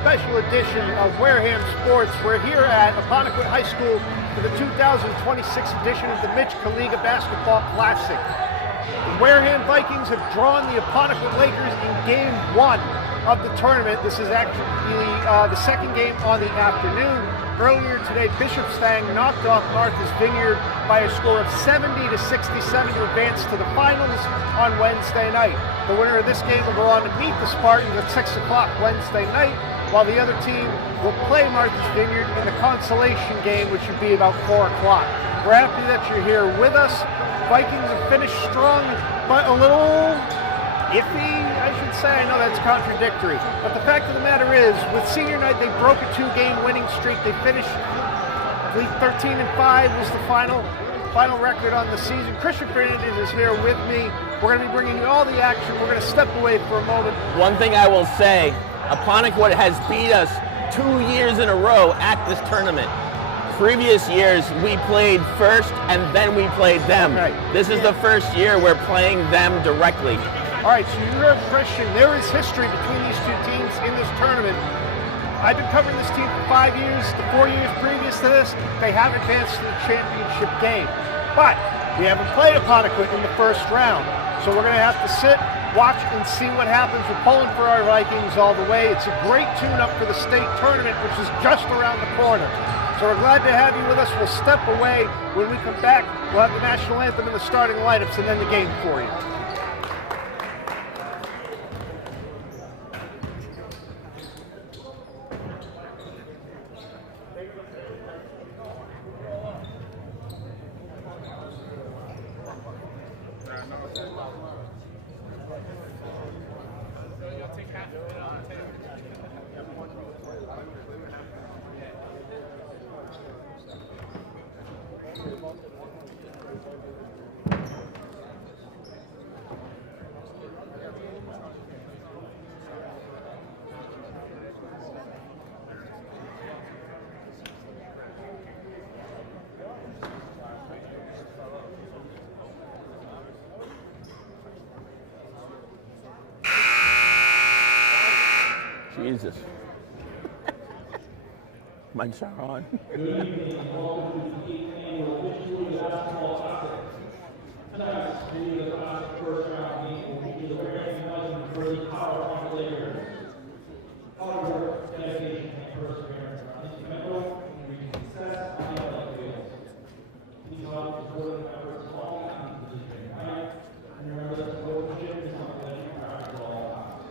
special edition of Wareham Sports. We're here at Apponequet High School for the 2026 edition of the Mitch Kuliga Basketball Classic. The Wareham Vikings have drawn the Apponequet Lakers in Game 1 of the tournament. This is actually the second game on the afternoon. Earlier today, Bishop Stang knocked off Martha's Vineyard by a score of 70-67 to advance to the finals on Wednesday night. The winner of this game will go on to meet the Spartans at 6 o'clock Wednesday night, while the other team will play Martha's Vineyard in the consolation game, which should be about 4 o'clock. We're happy that you're here with us. Vikings have finished strong, but a little iffy, I should say. I know that's contradictory. But the fact of the matter is, with senior night, they broke a 2-game winning streak. They finished, I believe, 13-5 was the final record on the season. Christian Fernandez is here with me. We're going to be bringing you all the action. We're going to step away for a moment. One thing I will say, Apponequet has beat us 2 years in a row at this tournament. Previous years, we played first and then we played them. Right. This is the first year we're playing them directly. All right, so you heard Christian. There is history between these two teams in this tournament. I've been covering this team for 5 years. The 4 years previous to this, they have advanced to the championship game. But we haven't played Apponequet in the first round. So we're going to have to sit, watch, and see what happens. We're pulling for our Vikings all the way. It's a great tune-up for the state tournament, which is just around the corner. So we're glad to have you with us. We'll step away. When we come back, we'll have the national anthem and the starting lineups and then the game for you. Jesus. Mics are on. Good evening and welcome to the 8th annual Mitch Kuliga Basketball Classic. Tonight's Kuliga Classic first round game will feature the Wareham Vikings versus Power Lakers. Hard work, dedication, and perseverance are instrumental in reaching success on the athletic fields. Please help supporting efforts of all kinds of positions tonight, and remember that sportsmanship is something that you practice at all times.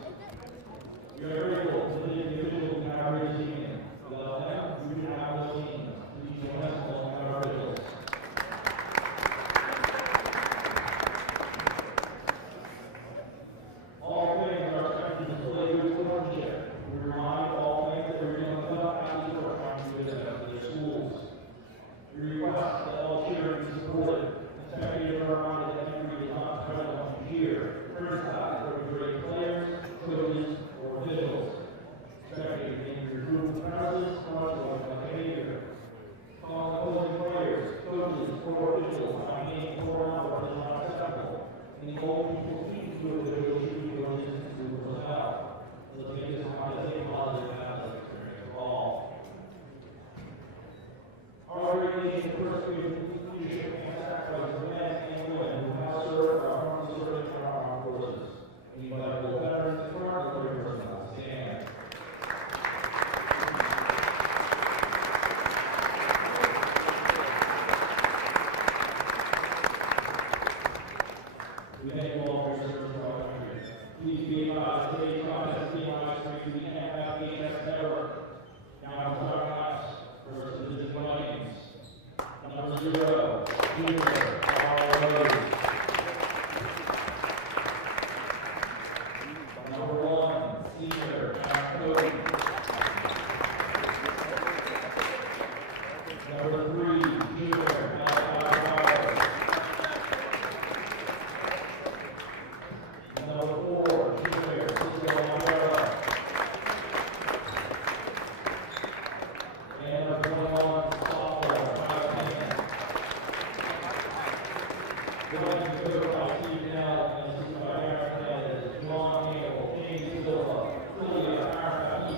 We are grateful to the individuals who have here this evening. Without them, we would have no team. Please join us in welcoming our officials. All things are expected to display good sportsmanship. We remind all things that we're doing without athletes who are trying to do the best for their schools. We request that all cheering be supported, and spectators are reminded that entry is not present on the cheer, criticized for great players, coaches, or officials. Spectators may be removed from premises for unsportsmanlike behavior. Calling opposing players, coaches, or officials on game 4 and over is not acceptable. Any old people speaking to individuals should be released to as well. Let's make this a positive athletic experience for all. Our organization perseveres with leadership and sacrifice of men and women who have served our armed service and our armed forces. We invite both veterans and current military personnel to stand. We thank you all for your service to our country. Please be advised today's contest is being live streamed to the WHS network. Now it's our class versus the Vikings. Number 0, Junior ROA. Number 1, Senior Cody. Number 3, Junior Malachi. Number 4, Junior Cisco Montero. And number 21, sophomore, Kyle King. Going to go by Steve Nell and assisted by Aaron Hernandez, John Campbell, James Silva, Kuliga, ARHS,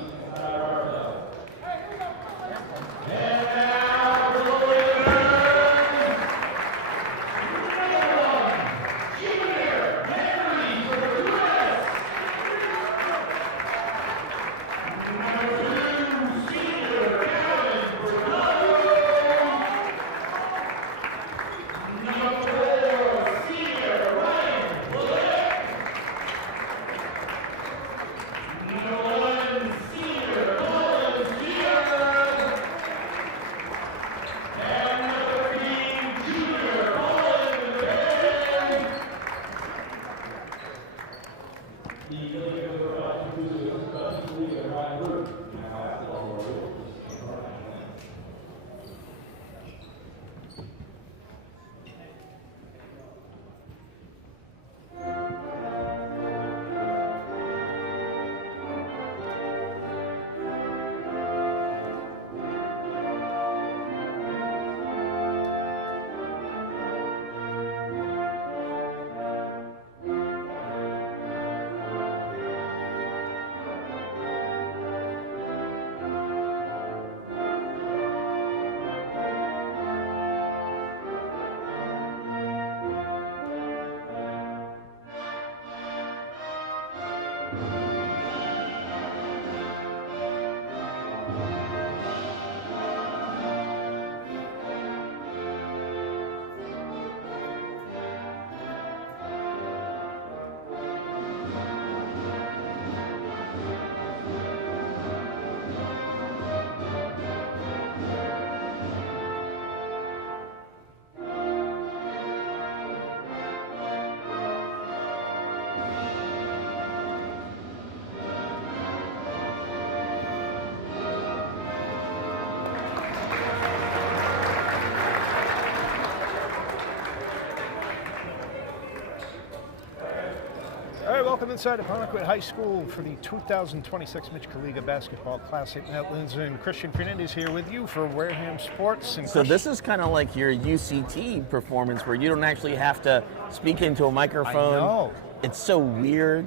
Welcome inside Apponequet High School for the 2026 Mitch Kuliga Basketball Classic. Matt Lindsay and Christian Fernandez here with you for Wareham Sports. And so this is kind of like your UCT performance where you don't actually have to speak into a microphone. I know. It's so weird.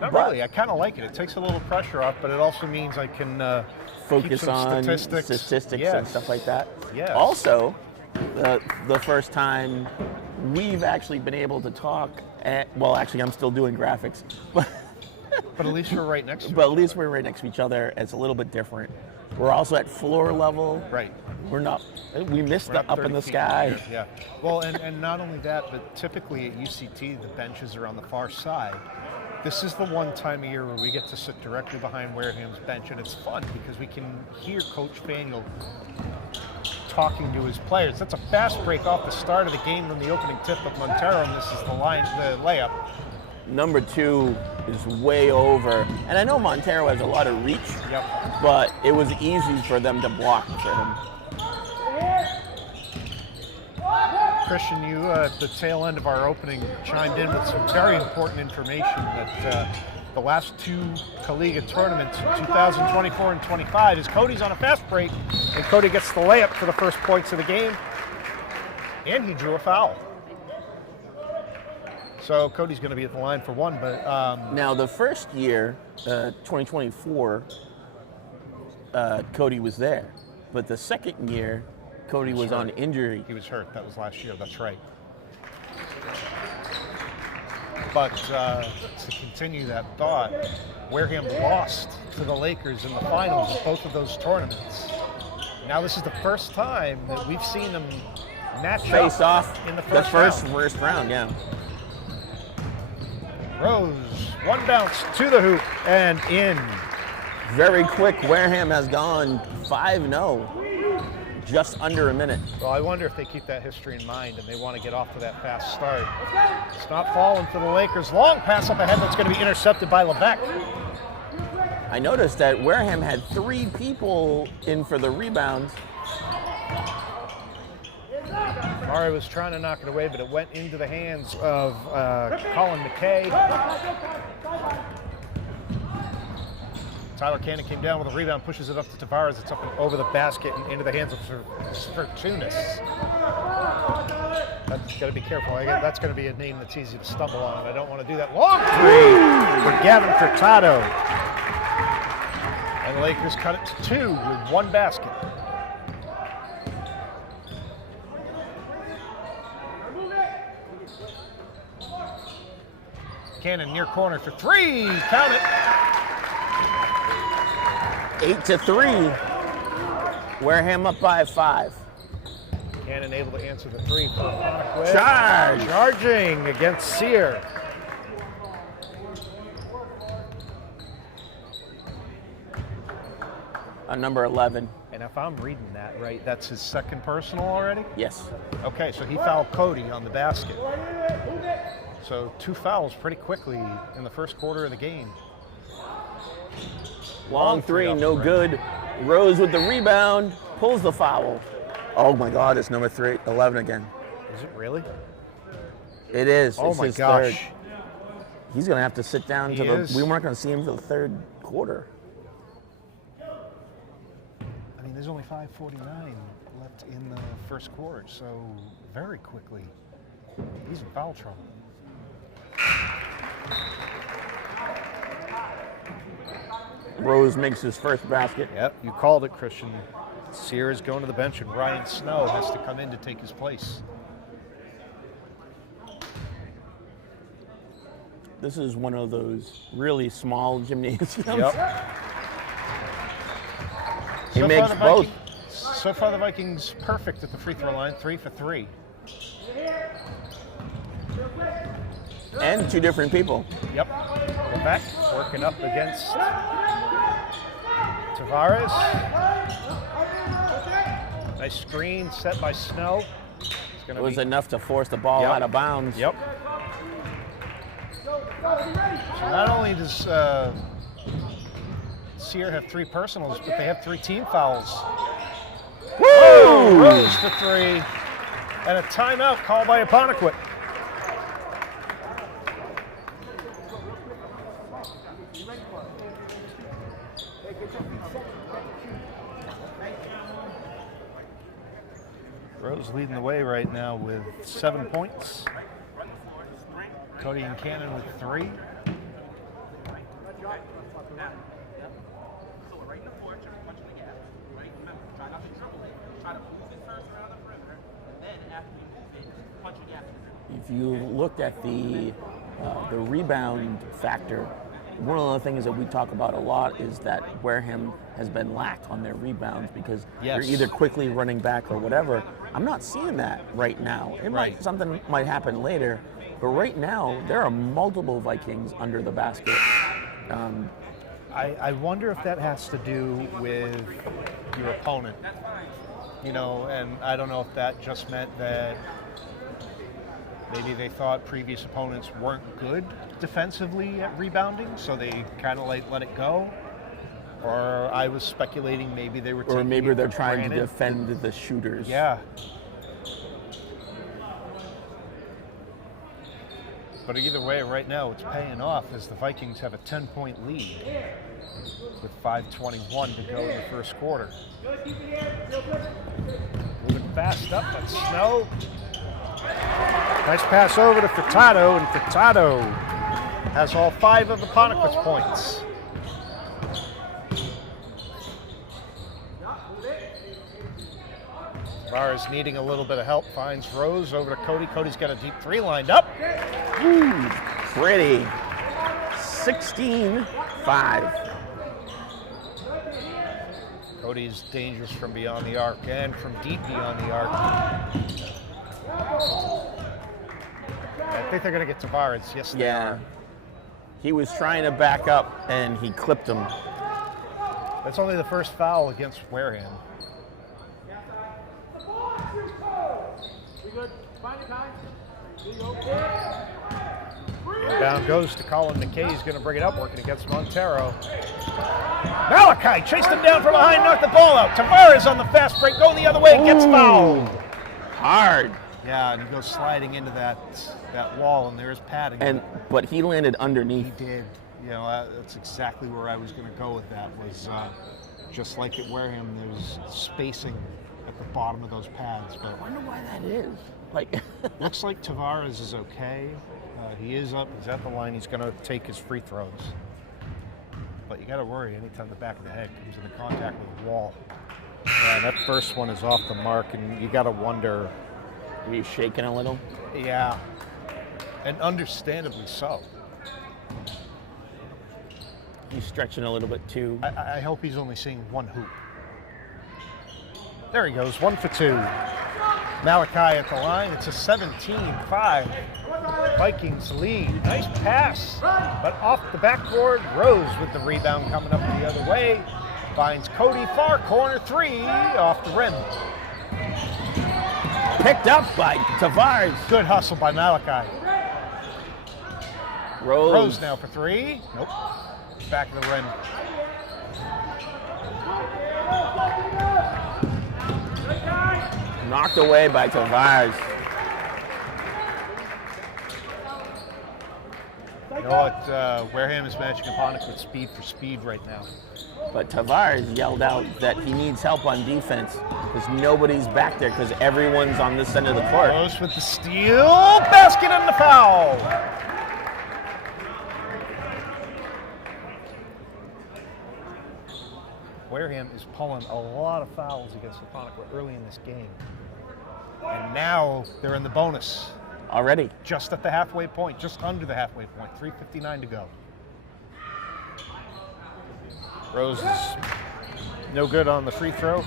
Not really. I kind of like it. It takes a little pressure off, but it also means I can focus on statistics and stuff like that. Yes. Also, the first time we've actually been able to talk. Well, actually, I'm still doing graphics, but at least we're right next to each other. But at least we're right next to each other. It's a little bit different. We're also at floor level. Right. We're not. We missed the up in the sky. Yeah. Well, and not only that, but typically at UCT, the benches are on the far side. This is the one time a year where we get to sit directly behind Wareham's bench, and it's fun because we can hear Coach Faniel talking to his players. That's a fast break off the start of the game from the opening tip of Montero, and this is the layup. Number 2 is way over, and I know Montero has a lot of reach, but it was easy for them to block for him. Christian, you at the tail end of our opening chimed in with some very important information that the last 2 Kuliga tournaments in 2024 and 25 is Cody's on a fast break, and Cody gets the layup for the first points of the game, and he drew a foul. So Cody's going to be at the line for one, but now the first year, 2024, Cody was there, but the second year, Cody was on injury. He was hurt. That was last year. That's right. But to continue that thought, Wareham lost to the Lakers in the finals of both of those tournaments. Now this is the first time that we've seen them face off in the first round. Yeah. Rose, one bounce to the hoop and in. Very quick. Wareham has gone 5-0. Just under a minute. Well, I wonder if they keep that history in mind and they want to get off to that fast start. It's not falling for the Lakers. Long pass up ahead that's going to be intercepted by Levesque. I noticed that Wareham had 3 people in for the rebound. Murray was trying to knock it away, but it went into the hands of Colin McKay. Tyler Cannon came down with a rebound, pushes it up to Tavares. It's up and over the basket and into the hands of Fortunis. That's got to be careful. That's going to be a name that's easy to stumble on, and I don't want to do that. Long three for Gavin Furtado. And the Lakers cut it to 2 with 1 basket. Cannon near corner for 3. Count it. 8-3. Wareham up by 5. Cannon able to answer the 3 for Apponequet. Charge! Charging against Sear. Number 11. And if I'm reading that right, that's his second personal already? Yes. Okay, so he fouled Cody on the basket. So 2 fouls pretty quickly in the first quarter of the game. Long 3, no good. Rose with the rebound, pulls the foul. Oh my God, it's number 11 again. Is it really? It is. Oh it's my his gosh. Third. He's going to have to sit down we weren't going to see him for the third quarter. I mean, there's only 5:49 left in the first quarter, so very quickly, he's in foul trouble. Rose makes his first basket. Yep, you called it, Christian. Sear is going to the bench, and Ryan Snow has to come in to take his place. This is one of those really small gymnasiums. Yep. He makes both. So far, the Vikings perfect at the free throw line, 3 for 3. And 2 different people. Yep. Quebec working up against Tavares. Nice screen set by Snow. It was enough to force the ball out of bounds. Yep. So not only does Sear have 3 personals, but they have 3 team fouls. Woo! Rose for 3. And a timeout called by Apponequet. Rose leading the way right now with 7 points. Cody and Cannon with 3. If you looked at the rebound factor, one of the things that we talk about a lot is that Wareham has been lax on their rebounds because they're either quickly running back or whatever. I'm not seeing that right now. Something might happen later, but right now there are multiple Vikings under the basket. I wonder if that has to do with your opponent. You know, and I don't know if that just meant that maybe they thought previous opponents weren't good defensively at rebounding, so they kind of let it go. Or I was speculating maybe they were taking Or maybe they're trying granted. to defend the shooters. Yeah. But either way, right now it's paying off as the Vikings have a 10-point lead with 5:21 to go in the first quarter. Moving fast up, that's Snow. Nice pass over to Furtado, and Furtado has all 5 of Apponequet's points. Tavares needing a little bit of help, finds Rose over to Cody. Cody's got a deep 3 lined up. Ooh, pretty. 16-5. Cody's dangerous from beyond the arc and from deep beyond the arc. I think they're going to get Tavares. Yes, they are. He was trying to back up, and he clipped him. That's only the first foul against Wareham. Inbound goes to Colin McKay. He's going to bring it up, working against Montero. Malachi chased him down from behind, knocked the ball out. Tavares on the fast break, going the other way, gets fouled. Hard. Yeah, and he goes sliding into that wall, and there's padding. But he landed underneath. He did. You know, that's exactly where I was going to go with that. Was just like at Wareham, there's spacing at the bottom of those pads. But I wonder why that is. Looks like Tavares is okay. He is up. He's at the line. He's going to take his free throws. But you got to worry anytime the back of the head comes into contact with the wall. Yeah, that first one is off the mark, and you got to wonder. Are you shaking a little? Yeah, and understandably so. He's stretching a little bit too. I hope he's only seeing one hoop. There he goes, 1 for 2. Malachi at the line. It's a 17-5. Vikings lead. Nice pass, but off the backboard. Rose with the rebound coming up the other way. Finds Cody, far corner 3, off the rim. Picked up by Tavares. Good hustle by Malachi. Rose now for 3. Nope. Back of the rim. Knocked away by Tavares. You know what? Wareham is matching Apponequet speed for speed right now. But Tavares yelled out that he needs help on defense because nobody's back there because everyone's on this end of the court. Close with the steal. Basket and the foul. Wareham is pulling a lot of fouls against Apponequet early in this game. And now they're in the bonus. Already. Just at the halfway point, just under the halfway point, 3:59 to go. Rose is no good on the free throw.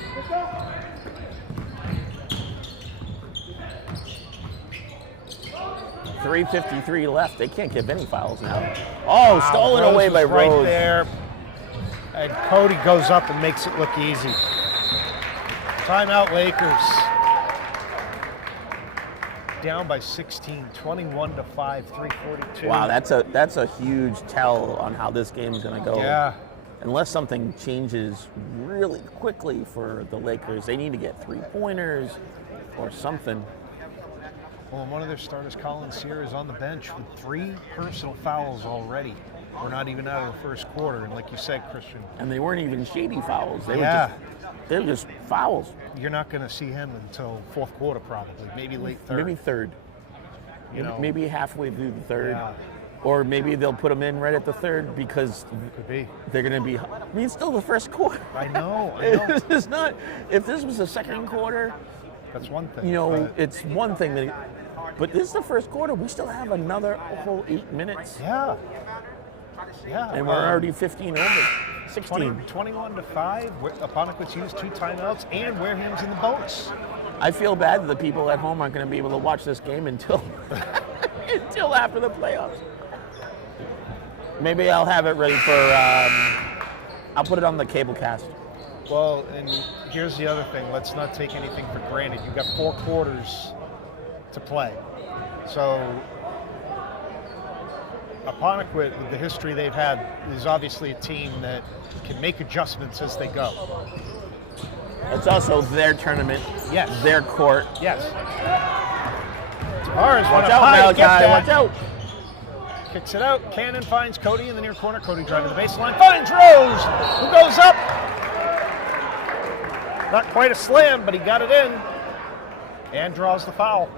$3:53 left. They can't give any fouls now. Oh, wow, stolen away by Rose. Right there. And Cody goes up and makes it look easy. Timeout, Lakers. Down by 16, 21-5, 3:42. Wow, that's a huge tell on how this game is going to go. Yeah. Unless something changes really quickly for the Lakers, they need to get 3-pointers or something. Well, one of their starters, Colin Sear, is on the bench with 3 personal fouls already. We're not even out of the first quarter, and like you said, Christian. And they weren't even shady fouls. They were just fouls. You're not going to see him until fourth quarter, probably. Maybe late third. Maybe third. Maybe halfway through the third. Yeah. Or maybe they'll put him in right at the third because could be. They're going to be. I mean, it's still the first quarter. I know. It's not. If this was the second quarter, that's one thing. It's one thing. But this is the first quarter. We still have another whole 8 minutes. Yeah. Yeah. And we're already 15 over. 16. 21-5. Apponequet's used 2 timeouts, and Wareham's in the bonus. I feel bad that the people at home aren't going to be able to watch this game until until after the playoffs. Maybe I'll have it ready for. I'll put it on the cable cast. Well, and here's the other thing. Let's not take anything for granted. You've got 4 quarters to play. So Apponequet, with the history they've had, is obviously a team that can make adjustments as they go. It's also their tournament. Yes. Their court. Yes. Tavares, watch out, Malachi. Watch out. Kicks it out. Cannon finds Cody in the near corner. Cody driving the baseline. Finds Rose, who goes up. Not quite a slam, but he got it in. And draws the foul.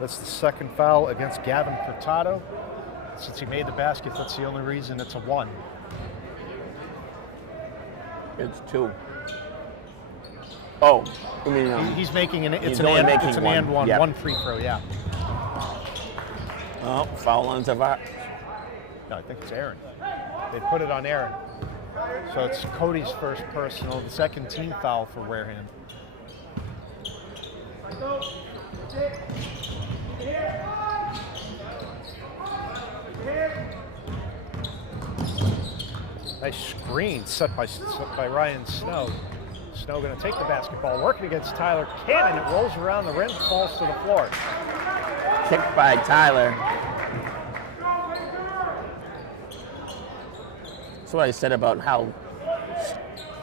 That's the second foul against Gavin Furtado. Since he made the basket, that's the only reason it's a 1. It's 2. Oh, I mean, he's making an. It's he's an only and, making it's an one. and one. Yep. 1 free throw. Yeah. Oh, foul on Tavares. No, I think it's Aaron. They put it on Aaron. So it's Cody's first personal, the second team foul for Wareham. Nice screen set by Ryan Snow. Snow going to take the basketball, working against Tyler Cannon. It rolls around the rim, falls to the floor. Kicked by Tyler. That's what I said about how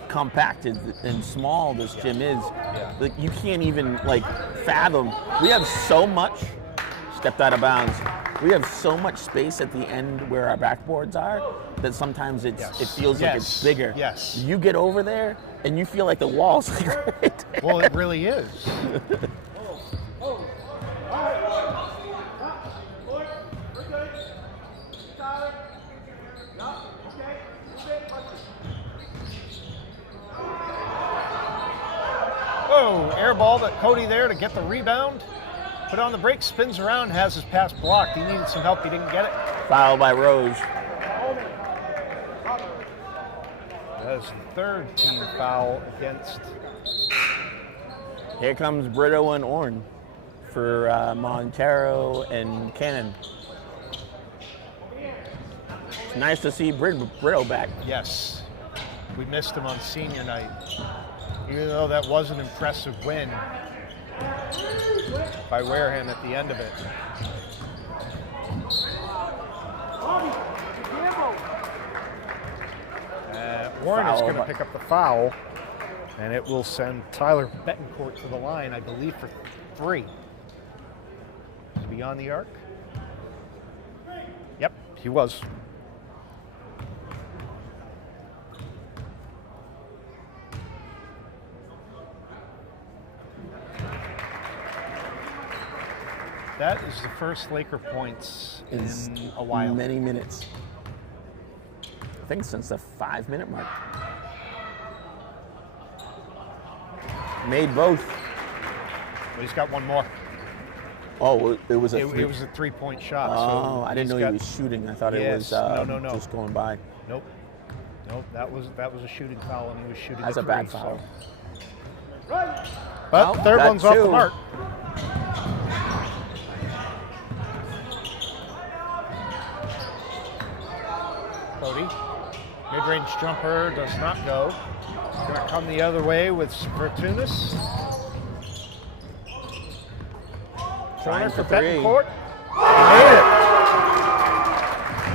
compacted and small this gym is. Yeah. Like, you can't even fathom. We have so much. Stepped out of bounds. We have so much space at the end where our backboards are that sometimes it feels like it's bigger. Yes. You get over there and you feel like the wall's right there. Well, it really is. Whoa, air ball, but Cody there to get the rebound. Put on the brakes, spins around, has his pass blocked. He needed some help, he didn't get it. Foul by Rose. That is the third team foul against. Here comes Brito and Orn for Montero and Cannon. It's nice to see Brito back. Yes, we missed him on senior night. Even though that was an impressive win by Wareham at the end of it. Warren is going to pick up the foul, and it will send Tyler Betancourt to the line, I believe, for 3. Is he beyond the arc? Yep, he was. That is the first Laker points in a while. Many minutes. I think since the 5-minute mark. Made both. Well, he's got one more. Oh, it was a it was a 3-point shot. Oh, so I didn't know he was shooting. I thought it was no. just going by. Nope. That was a shooting foul, and he was shooting. That's a bad foul. So. But third one's off the mark. Cody, mid-range jumper does not go. Going to come the other way with Vertunis. Corner for Betancourt. He made it.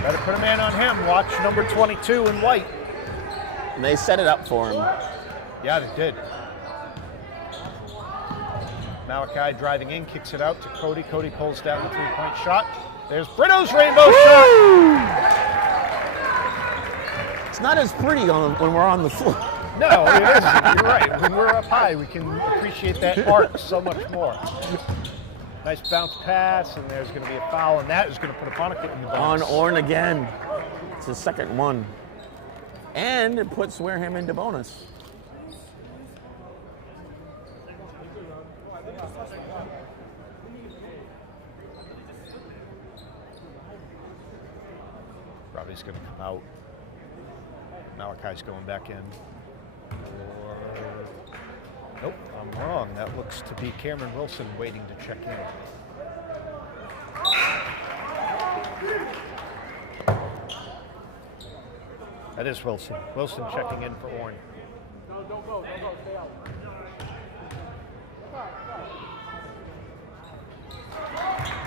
Better put a man on him. Watch number 22 in white. And they set it up for him. Yeah, they did. Malachi driving in, kicks it out to Cody. Cody pulls down the 3-point shot. There's Brito's rainbow shot. It's not as pretty when we're on the floor. No, it isn't. You're right. When we're up high, we can appreciate that arc so much more. Nice bounce pass, and there's going to be a foul, and that is going to put Apponequet in the bonus. On Orn again. It's his second one. And it puts Wareham into bonus. Robbie's going to come out. Malachi's going back in. Nope, I'm wrong. That looks to be Cameron Wilson waiting to check in. That is Wilson. Wilson checking in for Orn. Don't go, stay out.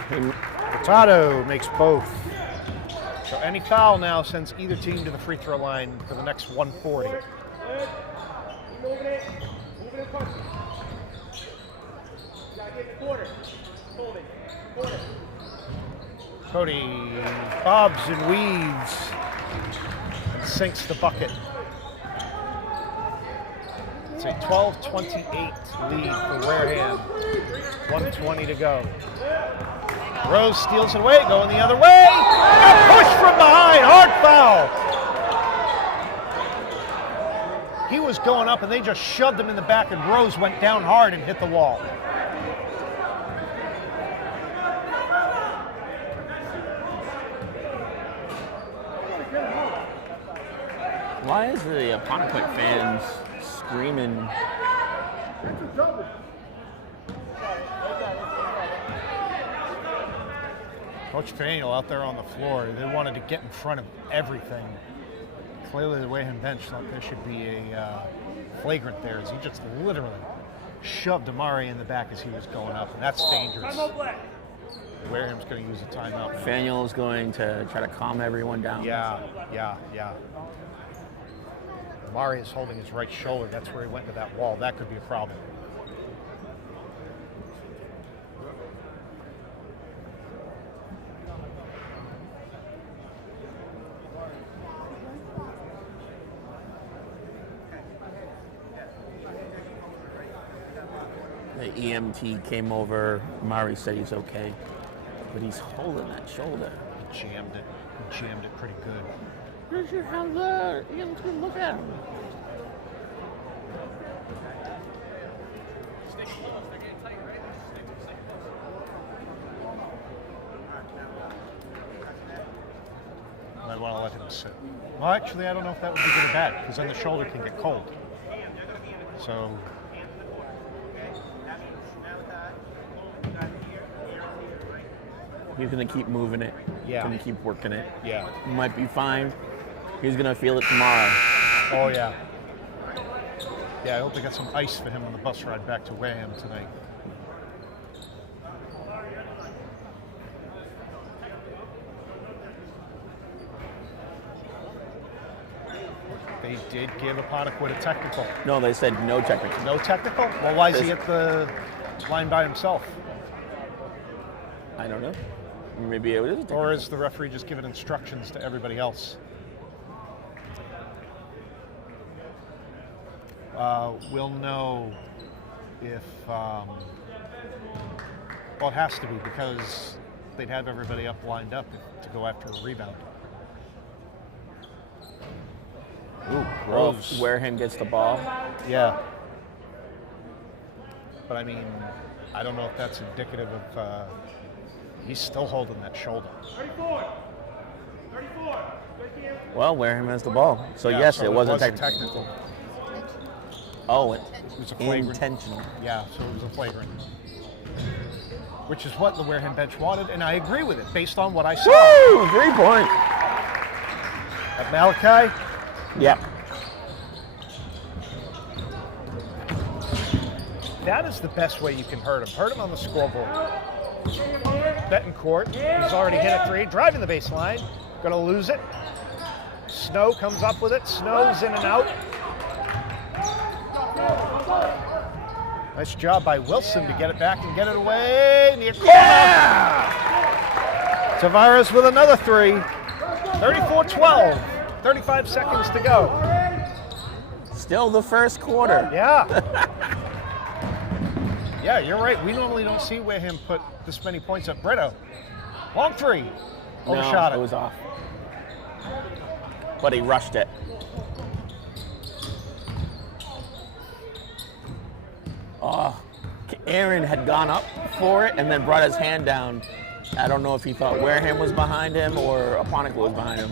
Hurtado makes both. So any foul now sends either team to the free throw line for the next 140. Cody bobs and weaves and sinks the bucket. It's a 12-28 lead for Wareham. 1:20 to go. Rose steals it away, going the other way. A push from behind, hard foul. He was going up and they just shoved him in the back, and Rose went down hard and hit the wall. Why is the Apponequet fans screaming? Coach Daniel out there on the floor, they wanted to get in front of everything. Clearly the Wareham bench thought there should be a flagrant there, as he just literally shoved Amari in the back as he was going up, and that's dangerous. Wareham's going to use a timeout. Daniel is going to try to calm everyone down. Yeah. Amari is holding his right shoulder. That's where he went to that wall. That could be a problem. The EMT came over. Mari said he's okay, but he's holding that shoulder. He jammed it pretty good. Where's your have the EMT look at him? want to let him sit. Well, actually, I don't know if that would be good or bad, because then the shoulder can get cold. So... He's going to keep moving it. Yeah. Going to keep working it. Yeah. He might be fine. He's going to feel it tomorrow. Oh, yeah. Yeah, I hope they got some ice for him on the bus ride back to Wareham tonight. They did give Apponequet a technical. No, they said no technical. No technical? Well, why is he at the line by himself? I don't know. Maybe it is. Or is the referee just giving instructions to everybody else? We'll know if, well, it has to be, because they'd have everybody up lined up to go after a rebound. Ooh, gross. Wareham gets the ball. Yeah. But I mean, I don't know if that's indicative of, he's still holding that shoulder. 34. Well, Wareham has the ball. So Yeah, yes, so it was a wasn't technical. Oh, it was a flagrant. intentional. Yeah, so it was a flagrant. Which is what the Wareham bench wanted, and I agree with it, based on what I saw. Woo! 3-point. At Malachi? Yeah. That is the best way you can hurt him. Hurt him on the scoreboard. Betancourt, he's already hit a three, driving the baseline. Gonna lose it. Snow comes up with it. Snow's in and out. Nice job by Wilson to get it back and get it away. Near corner. Yeah! Tavares with another three. 34-12. 35 seconds to go. Still the first quarter. Yeah. Yeah, you're right. We normally don't see Wareham put this many points up. Brito, long three. Overshot it was off. But he rushed it. Oh, Aaron had gone up for it and then brought his hand down. I don't know if he thought Wareham was behind him or Apponequet was behind him.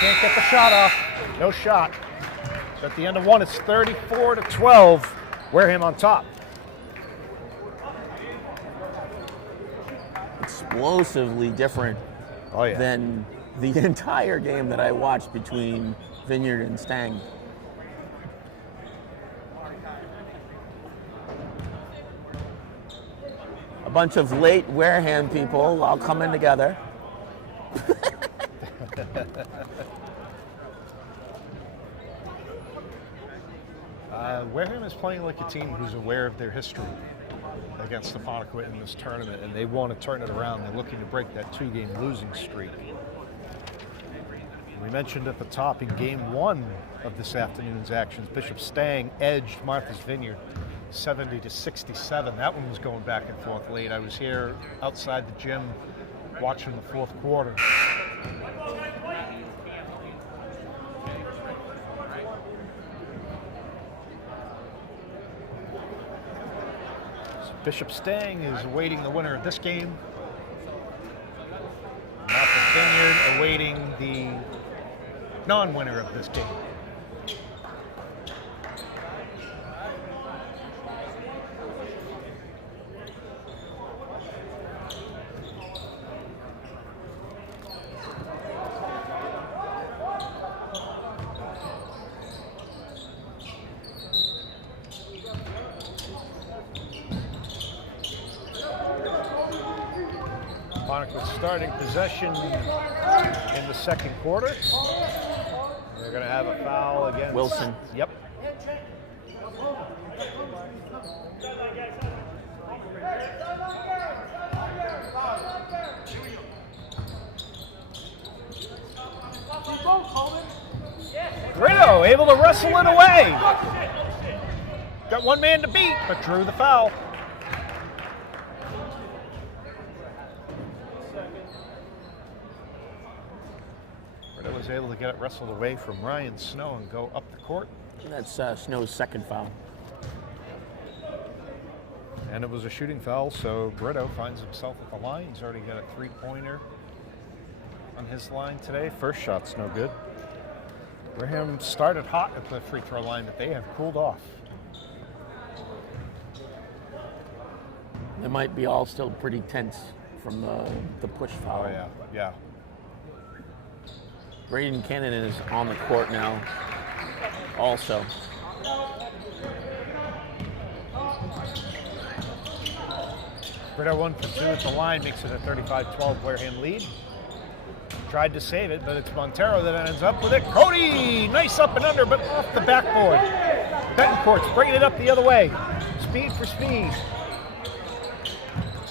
Can't get the shot off. No shot. At the end of one, it's 34-12. Wareham on top. Explosively different than the entire game that I watched between Vineyard and Stang. A bunch of late Wareham people all coming together. Wareham is playing like a team who's aware of their history against Apponequet in this tournament, and they want to turn it around. They're looking to break that two-game losing streak. We mentioned at the top in game one of this afternoon's actions, Bishop Stang edged Martha's Vineyard 70-67. That one was going back and forth late. I was here outside the gym watching the fourth quarter. Bishop Stang is awaiting the winner of this game. Martha's Vineyard awaiting the non-winner of this game. Apponequet starting possession in the second quarter. They're going to have a foul against Wilson. Yep. Brito able to wrestle it away. Got one man to beat, but drew the foul. Brito was able to get it wrestled away from Ryan Snow and go up the court. That's Snow's second foul. And it was a shooting foul, so Brito finds himself at the line. He's already got a three-pointer on his line today. First shot's no good. Wareham started hot at the free throw line, but they have cooled off. They might be all still pretty tense from the push foul. Oh, yeah. Braden Cannon is on the court now also. Brito 1 for 2 at the line, makes it a 35-12 Wareham lead. Tried to save it, but it's Montero that ends up with it. Cody, nice up and under, but off the backboard. Betancourt's bringing it up the other way. Speed for speed.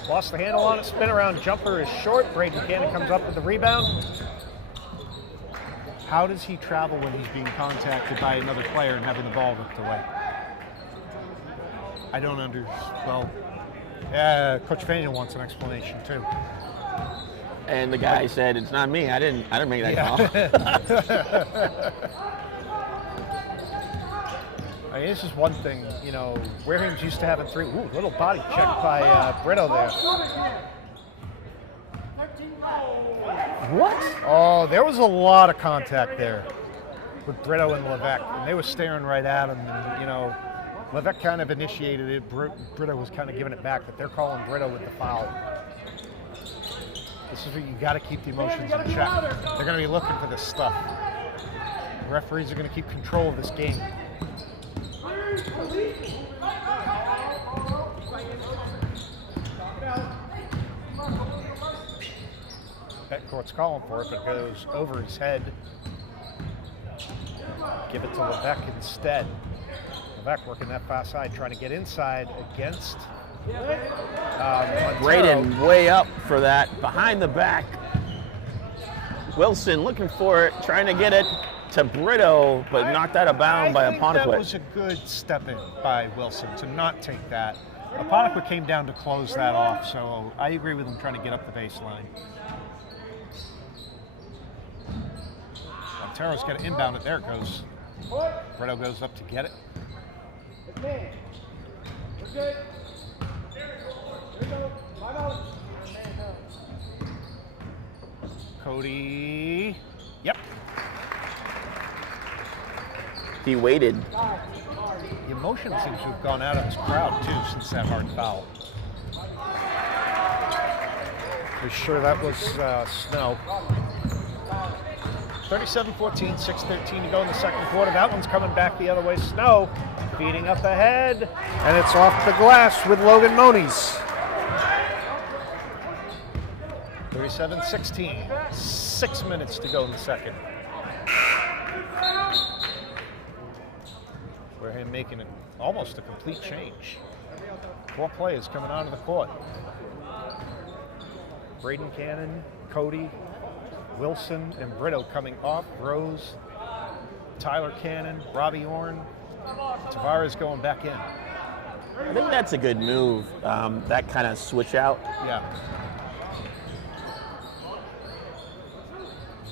Lost the handle on it, spin around jumper is short. Braden Cannon comes up with the rebound. How does he travel when he's being contacted by another player and having the ball ripped away? I don't understand. Well, Coach Faniel wants an explanation too. And the guy said, "It's not me. I didn't make that call." I mean, this is one thing, you know, Wareham's used to having three. Ooh, little body check by Brito there. What? Oh, there was a lot of contact there with Brito and Levesque, and they were staring right at him. And, you know, Levesque kind of initiated it. Brito was kind of giving it back, but they're calling Brito with the foul. This is where you got to keep the emotions in check. They're going to be looking for this stuff. The referees are going to keep control of this game. Betancourt's calling for it, but it goes over his head. Give it to Levesque instead. Levesque working that far side, trying to get inside against Montero. Braden way up for that, behind the back. Wilson looking for it, trying to get it to Brito, but knocked out of bounds by Apponequet. That was a good step in by Wilson to not take that. Apponequet came down to close that off, so I agree with him trying to get up the baseline. Montero's got to inbound it. There it goes. Brito goes up to get it. Cody. Yep. He waited. The emotion seems to have gone out of this crowd, too, since that hard foul. Pretty sure that was Snow. 37-14, 6:13 to go in the second quarter. That one's coming back the other way. Snow feeding up ahead, and it's off the glass with Logan Moniz. 37-16, 6 minutes to go in the second. Wareham making it almost a complete change. 4 players coming onto the court. Braden Cannon, Cody, Wilson, and Brito coming off. Rose, Tyler Cannon, Robbie Orn, Tavares going back in. I think that's a good move, that kind of switch out. Yeah.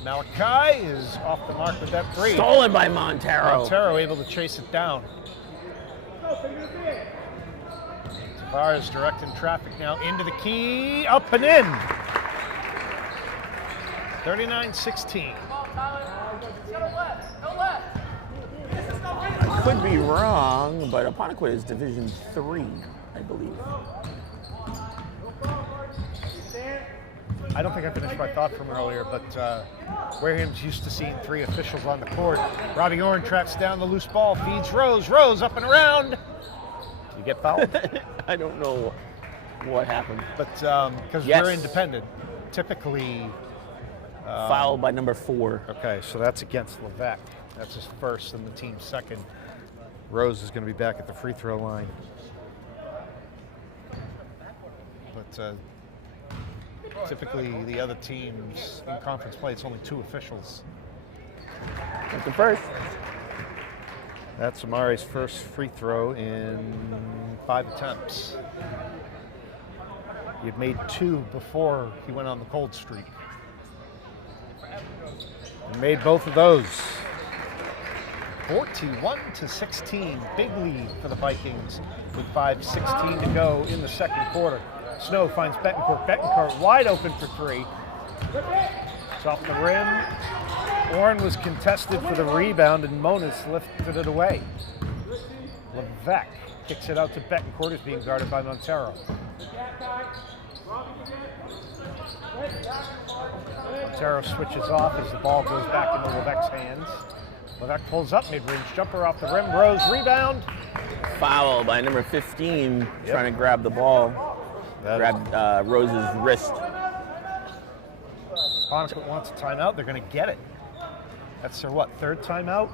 Malachi is off the mark with that three. Stolen by Montero. Montero able to chase it down. Tavares directing traffic now into the key, up and in. 39-16. I could be wrong, but Apponequet is Division III, I believe. I don't think I finished my thought from earlier, but Wareham's used to seeing 3 officials on the court. Robbie Orn tracks down the loose ball, feeds Rose. Rose up and around. Did you get fouled? I don't know what happened. But because we're independent, typically... fouled by number 4. Okay, so that's against Levesque. That's his first and the team's second. Rose is going to be back at the free throw line. But typically the other teams in conference play, it's only 2 officials. That's the first. That's Amare's first free throw in 5 attempts. He had made 2 before he went on the cold streak. And made both of those. 41-16, big lead for the Vikings with 5:16 to go in the second quarter. Snow finds Betancourt. Betancourt wide open for three. It's off the rim. Orrin was contested for the rebound, and Monas lifted it away. Levesque kicks it out to Betancourt, who's being guarded by Montero. Montero switches off as the ball goes back into Levesque's hands. Levesque pulls up mid-range jumper off the rim. Rose rebound. Foul by number 15, trying to grab the ball. Grabbed Rose's wrist. Apponequet wants a timeout. They're going to get it. That's their, third timeout?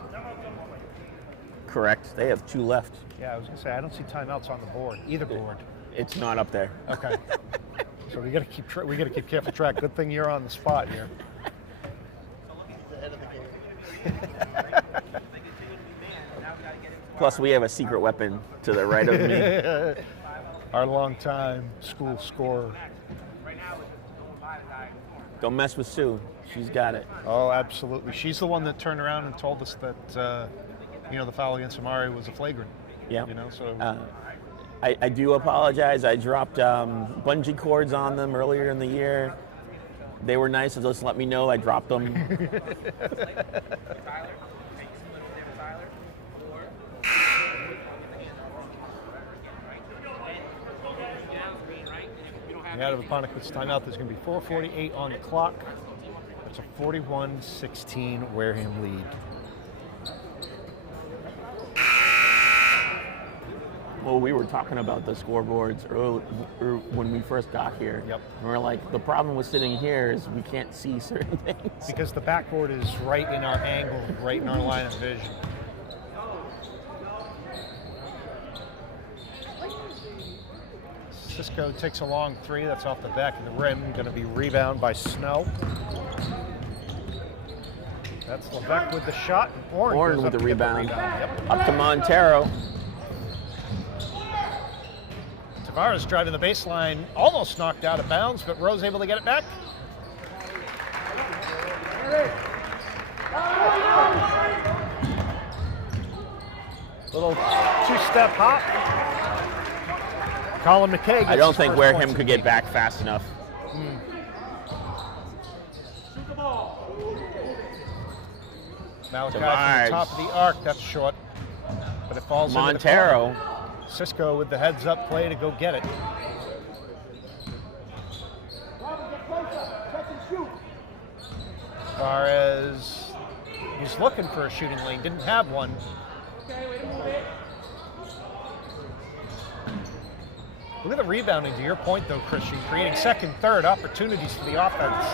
Correct. They have 2 left. Yeah, I was going to say, I don't see timeouts on the board, either board. It's not up there. Okay. So we got to keep careful track. Good thing you're on the spot here. Plus, we have a secret weapon to the right of me. Our longtime school scorer. Don't mess with Sue. She's got it. Oh, absolutely. She's the one that turned around and told us that, the foul against Amari was a flagrant. Yeah. So. I do apologize. I dropped bungee cords on them earlier in the year. They were nice to just let me know I dropped them. Out of Apponequet's timeout, there's going to be 4:48 on the clock. It's a 41-16 Wareham lead. Well, we were talking about the scoreboards early, when we first got here. Yep. And we're like, the problem with sitting here is we can't see certain things. Because the backboard is right in our angle, right in our line of vision. Cisco takes a long three. That's off the back of the rim. Going to be rebound by Snow. That's Levesque with the shot. Orrin with the rebound. Yep. Up to Montero. Tavares driving the baseline, almost knocked out of bounds, but Rose able to get it back. Little two-step hop. Colin McKay gets I don't think Wareham points could get back fast enough. Malachi from the top of the arc, that's short. But it falls Montero. into the corner. Cisco with the heads-up play to go get it. As he's looking for a shooting lane, didn't have one. Look at the rebounding, to your point though, Christian, creating second, third opportunities for the offense.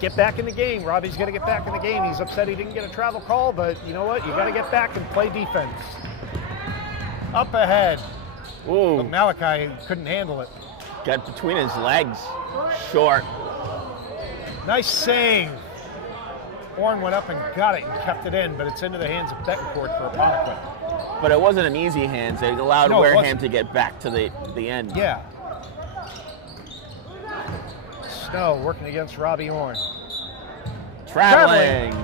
Get back in the game. Robbie's got to get back in the game. He's upset he didn't get a travel call, but you know what? You got to get back and play defense. Up ahead. Ooh. But Malachi couldn't handle it. Got between his legs. Short. Nice save. Orrin went up and got it and kept it in, but it's into the hands of Betancourt for Apponequet. But it wasn't an easy hands. It allowed Wareham to get back to the end. Yeah. Snow working against Robbie Orrin. Traveling.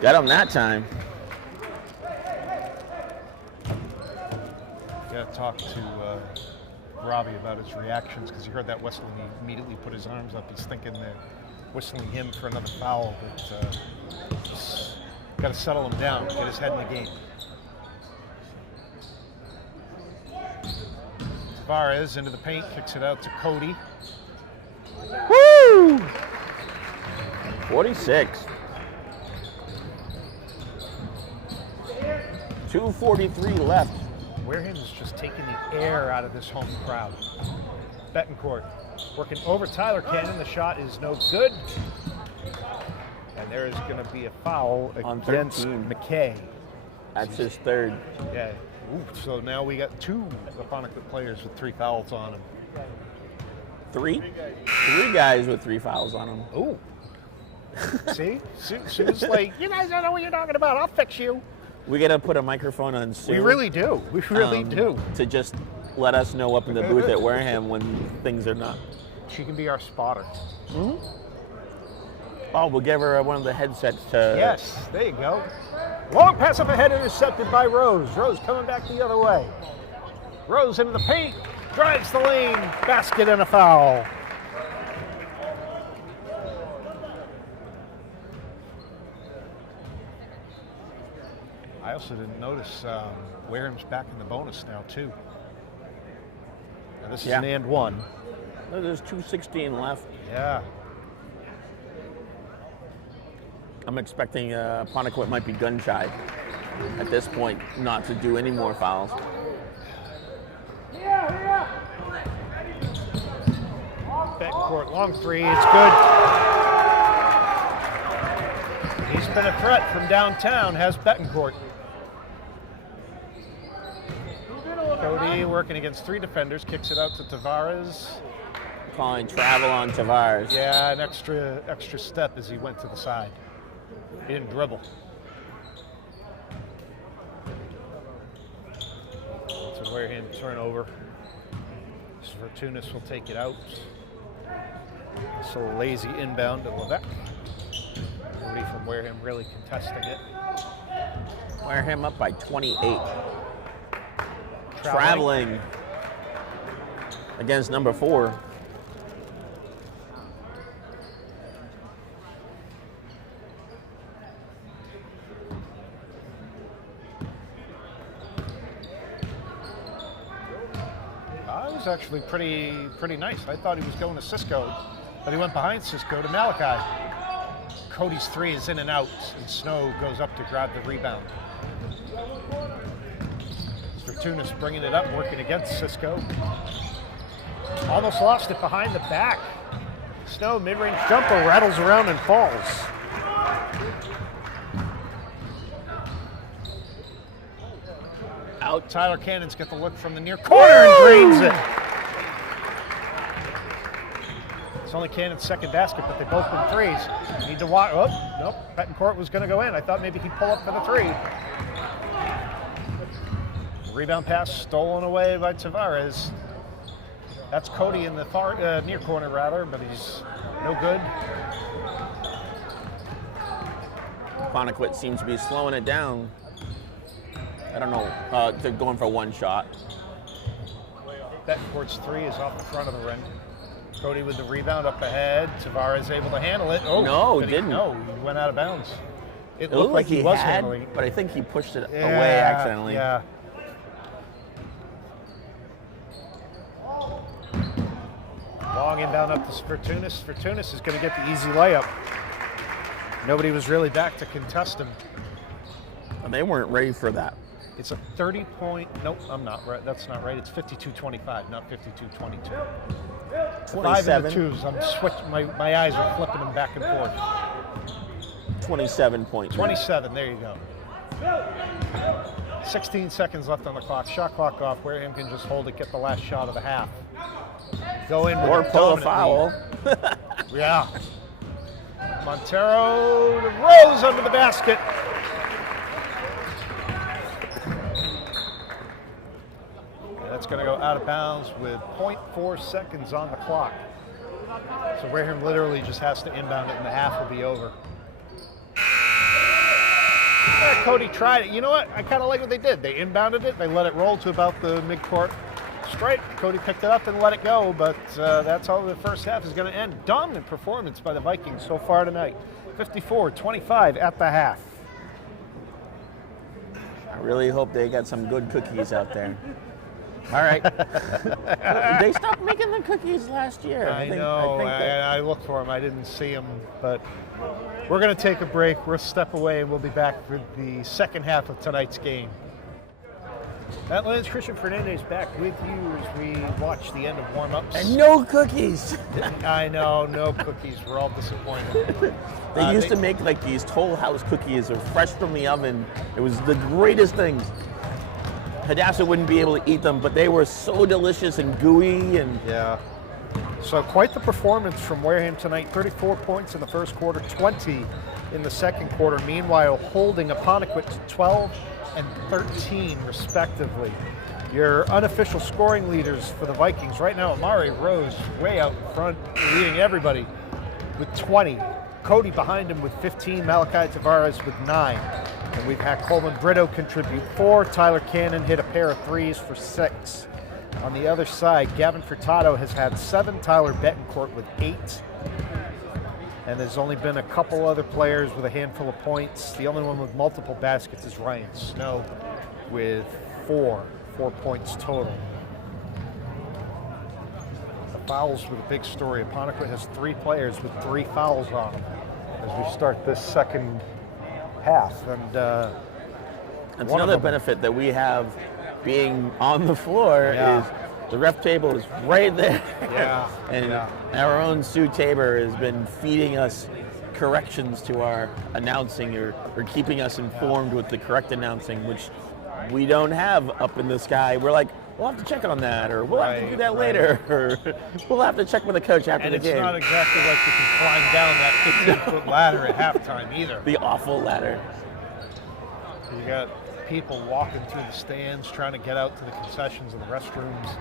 Got him that time. Got to talk to Robbie about his reactions because he heard that whistle and he immediately put his arms up. He's thinking they're whistling him for another foul, but got to settle him down, get his head in the game. Tavares into the paint, kicks it out to Cody. Woo! 46. 2:43 left. Wareham's just taking the air out of this home crowd. Betancourt working over Tyler Cannon. The shot is no good. And there is going to be a foul against McKay. That's his third. Yeah. Ooh, so now we got two Apponequet players with 3 fouls on them. Three guys with 3 fouls on them. Ooh. See? Sue's like, you guys don't know what you're talking about. I'll fix you. We got to put a microphone on Sue. We really do. We really do. To just let us know up in the booth at Wareham when things are not. She can be our spotter. Mm-hmm. Oh, we'll give her one of the headsets to... Yes, there you go. Long pass up ahead, intercepted by Rose. Rose coming back the other way. Rose into the paint, drives the lane, basket and a foul. I also didn't notice Wareham's back in the bonus now, too. Now this is an and one. No, there's 2:16 left. Yeah. I'm expecting Apponequet might be gun shy at this point, not to do any more fouls. Betancourt, long three, it's good. He's been a threat from downtown, has Betancourt. Cody working against three defenders, kicks it out to Tavares. Calling travel on Tavares. Yeah, an extra step as he went to the side. He didn't dribble. It's a Wareham turnover. Fortunis will take it out. So lazy inbound to Levesque. Nobody from Wareham really contesting it. Wareham up by 28. Traveling against number 4. It was actually pretty nice. I thought he was going to Cisco, but he went behind Cisco to Malachi. Cody's three is in and out, and Snow goes up to grab the rebound. Fortunis bringing it up, working against Cisco. Almost lost it behind the back. Snow, mid-range jumper, rattles around and falls. Out, Tyler Cannon's got the look from the near corner and drains it. It's only Cannon's second basket, but they both been threes. Need to watch. Oh, nope. Betancourt was going to go in. I thought maybe he'd pull up for the three. Rebound pass stolen away by Tavares. That's Cody in the far near corner, rather, but he's no good. Apponequet seems to be slowing it down. I don't know. They're going for one shot. Betancourt's three is off the front of the rim. Cody with the rebound up ahead. Tavares able to handle it. Oh, no, didn't. No, he went out of bounds. It looked like he was handling it, but I think he pushed it away accidentally. Yeah. Long inbound up to Fortunis. Fortunis is going to get the easy layup. Nobody was really back to contest him. And they weren't ready for that. It's a 30-point. Nope, I'm not right. That's not right. It's 52-25, not 52-22. 5 and the twos. I'm switching. My eyes are flipping them back and forth. 27 points. 27. There you go. 16 seconds left on the clock. Shot clock off. Wareham can just hold it. Get the last shot of the half. Go in or pull a foul. Yeah. Montero to Rose under the basket. That's going to go out of bounds with 0.4 seconds on the clock. So Wareham literally just has to inbound it and the half will be over. Cody tried it. You know what? I kind of like what they did. They inbounded it. They let it roll to about the midcourt stripe. Cody picked it up and let it go, but that's how the first half is going to end. Dominant performance by the Vikings so far tonight. 54-25 at the half. I really hope they got some good cookies out there. All right. They stopped making the cookies last year. I know. I looked for them. I didn't see them, but we're going to take a break. We'll step away, and we'll be back for the second half of tonight's game. Matt Lenz, Christian Fernandez back with you as we watch the end of warm-ups. And no cookies. I know, no cookies. We're all disappointed. They used to make like these Toll House cookies, or fresh from the oven. It was the greatest things. Hadassah wouldn't be able to eat them, but they were so delicious and gooey. And yeah. So quite the performance from Wareham tonight. 34 points in the first quarter, 20 in the second quarter. Meanwhile, holding Apponequet to 12 and 13 respectively. Your unofficial scoring leaders for the Vikings right now, Amari Rose way out in front, leading everybody with 20. Cody behind him with 15, Malachi Tavares with 9. And we've had Coleman Brito contribute 4, Tyler Cannon hit a pair of threes for 6. On the other side, Gavin Furtado has had 7, Tyler Betancourt with 8. And there's only been a couple other players with a handful of points. The only one with multiple baskets is Ryan Snow with 4 points total. The fouls were the big story. Apponequet has 3 players with 3 fouls on them as we start this second half. And it's another benefit that we have being on the floor is the ref table is right there. Yeah. And our own Sue Tabor has been feeding us corrections to our announcing or keeping us informed with the correct announcing, which we don't have up in the sky. We're like, we'll have to check on that, or we'll have to do that later, or we'll have to check with the coach after the game. And it's not exactly like you can climb down that 15-foot ladder at halftime either. The awful ladder. You got people walking through the stands, trying to get out to the concessions and the restrooms.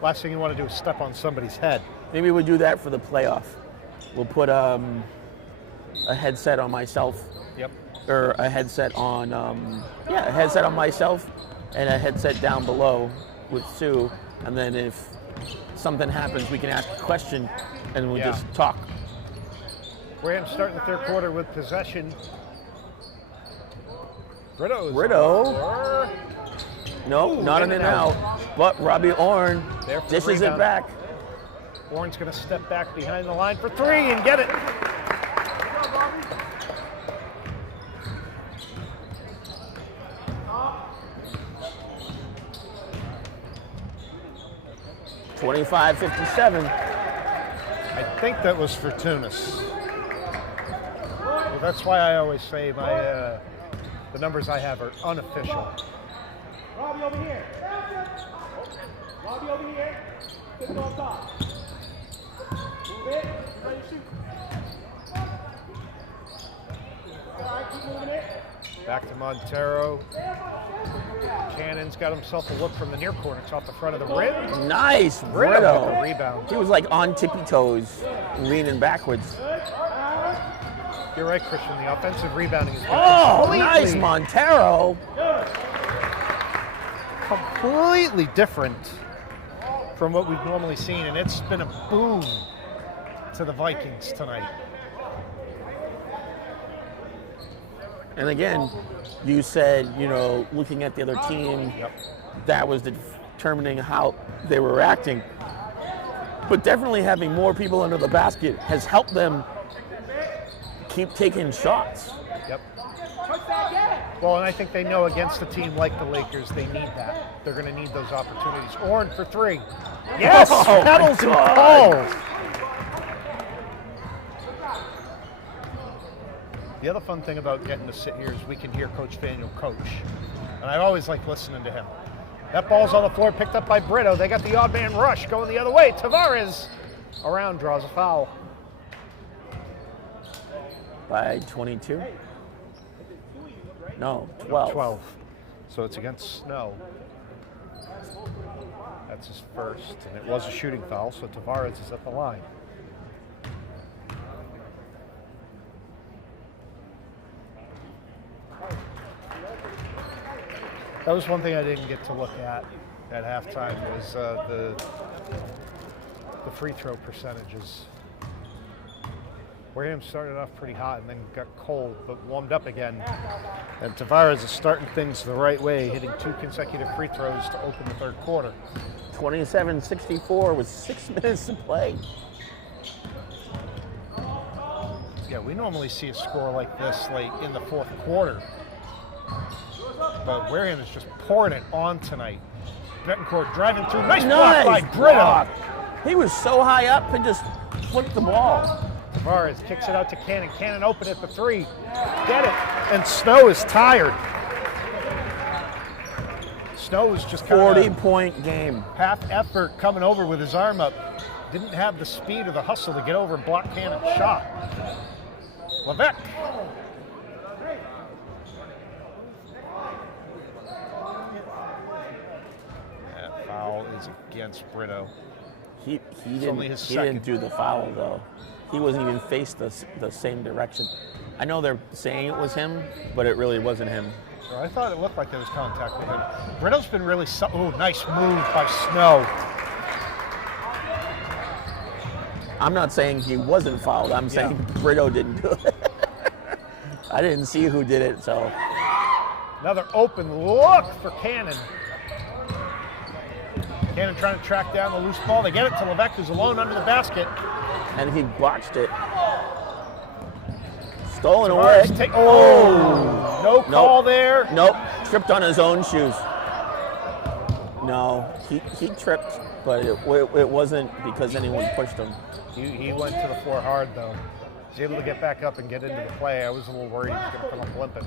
Last thing you want to do is step on somebody's head. Maybe we'll do that for the playoff. We'll put a headset on myself. Yep. Or a headset on, a headset on myself and a headset down below with Sue. And then if something happens, we can ask a question and we'll just talk. Wareham starting the third quarter with possession. Brito. No, not in and out. But Robbie Orn dishes it back. Orn's going to step back behind the line for 3 and get it. $25-57. I think that was for Tunis. Well, that's why I always say my the numbers I have are unofficial. Robbie over here. Robbie over here. Sit on top. Move it. Ready to shoot. All right, keep moving it. Back to Montero. Cannon's got himself a look from the near corner. It's off the front of the rim. Nice, Brito with the rebound. He was like on tippy toes, leaning backwards. You're right, Christian. The offensive rebounding is nice, Montero. Completely different from what we've normally seen, and it's been a boom to the Vikings tonight. And again, you said, looking at the other team, that was determining how they were acting. But definitely having more people under the basket has helped them keep taking shots. Yep. Well, and I think they know against a team like the Lakers, they need that. They're going to need those opportunities. Orn for 3. Yes! Pedals and calls. The other fun thing about getting to sit here is we can hear Coach Faniel coach. And I always like listening to him. That ball's on the floor, picked up by Brito. They got the odd man rush going the other way. Tavares around, draws a foul. By 22? No, 12. 12. So it's against Snow. That's his first, and it was a shooting foul, so Tavares is at the line. That was one thing I didn't get to look at halftime was the free throw percentages. Wareham started off pretty hot and then got cold, but warmed up again. And Tavares is starting things the right way, hitting 2 consecutive free throws to open the third quarter. 27-64 with 6 minutes to play. Yeah, we normally see a score like this late in the fourth quarter. But Wareham is just pouring it on tonight. Betancourt driving through. Nice block by Brito. He was so high up and just flipped the ball. Tavares kicks it out to Cannon. Cannon open at the 3. Get it. And Snow is tired. Snow was just kind of 40-point game. Half effort coming over with his arm up. Didn't have the speed or the hustle to get over and block Cannon's shot. Levesque. That foul is against Brito. He didn't do the foul, though. he wasn't even faced the same direction. I know they're saying it was him, but it really wasn't him. So I thought it looked like there was contact with him. Brito's been really, nice move by Snow. I'm not saying he wasn't fouled. I'm saying Brito didn't do it. I didn't see who did it, so. Another open look for Cannon. Cannon trying to track down the loose ball. They get it to Levesque, who's alone under the basket. And he botched it. Stolen away. No call there. Nope. Tripped on his own shoes. No, he tripped, but it wasn't because anyone pushed him. He went to the floor hard, though. He was able to get back up and get into the play. I was a little worried he was going to come up limping.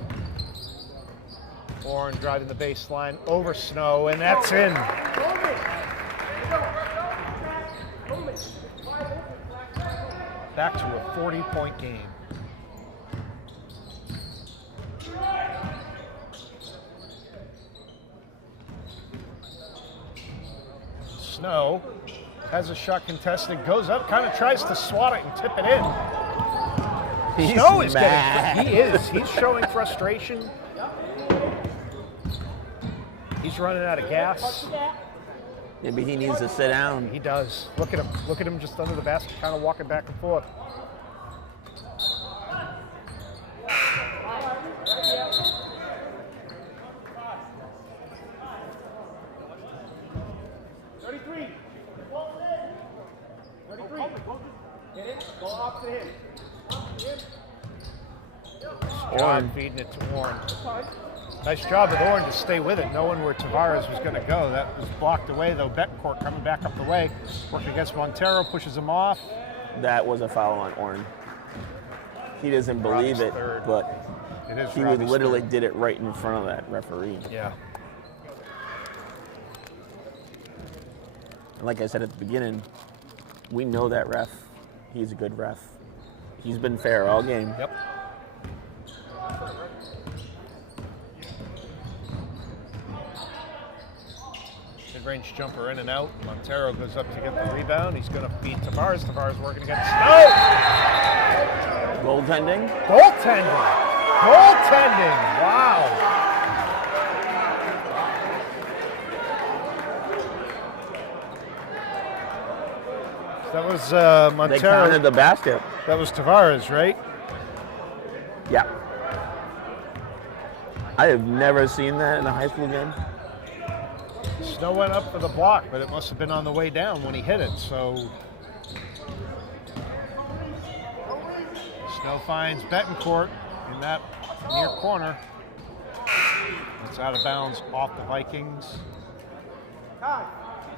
Warren driving the baseline over Snow, and that's in. Back to a 40-point game. Snow has a shot contested, goes up, kind of tries to swat it and tip it in. Snow is getting, he's showing frustration. He's running out of gas. Maybe he needs to sit down. He does. Look at him just under the basket, kind of walking back and forth. John feeding it to Warren. Nice job of Warren to stay with it, knowing where Tavares was going to go. That was blocked away, though. Betancourt coming back up the way, working against Montero, pushes him off. That was a foul on Warren. He doesn't believe it, but he literally did it right in front of that referee. Yeah. And like I said at the beginning, we know that ref. He's a good ref. He's been fair all game. Yep. Mid-range jumper in and out. Montero goes up to get the rebound. He's going to beat Tavares. Tavares working against Snow. Goaltending? Goaltending. Wow. That was Montero. They counted the basket. That was Tavares, right? Yeah. I have never seen that in a high school game. Snow went up for the block, but it must have been on the way down when he hit it, so. Snow finds Betancourt in that near corner. It's out of bounds off the Vikings.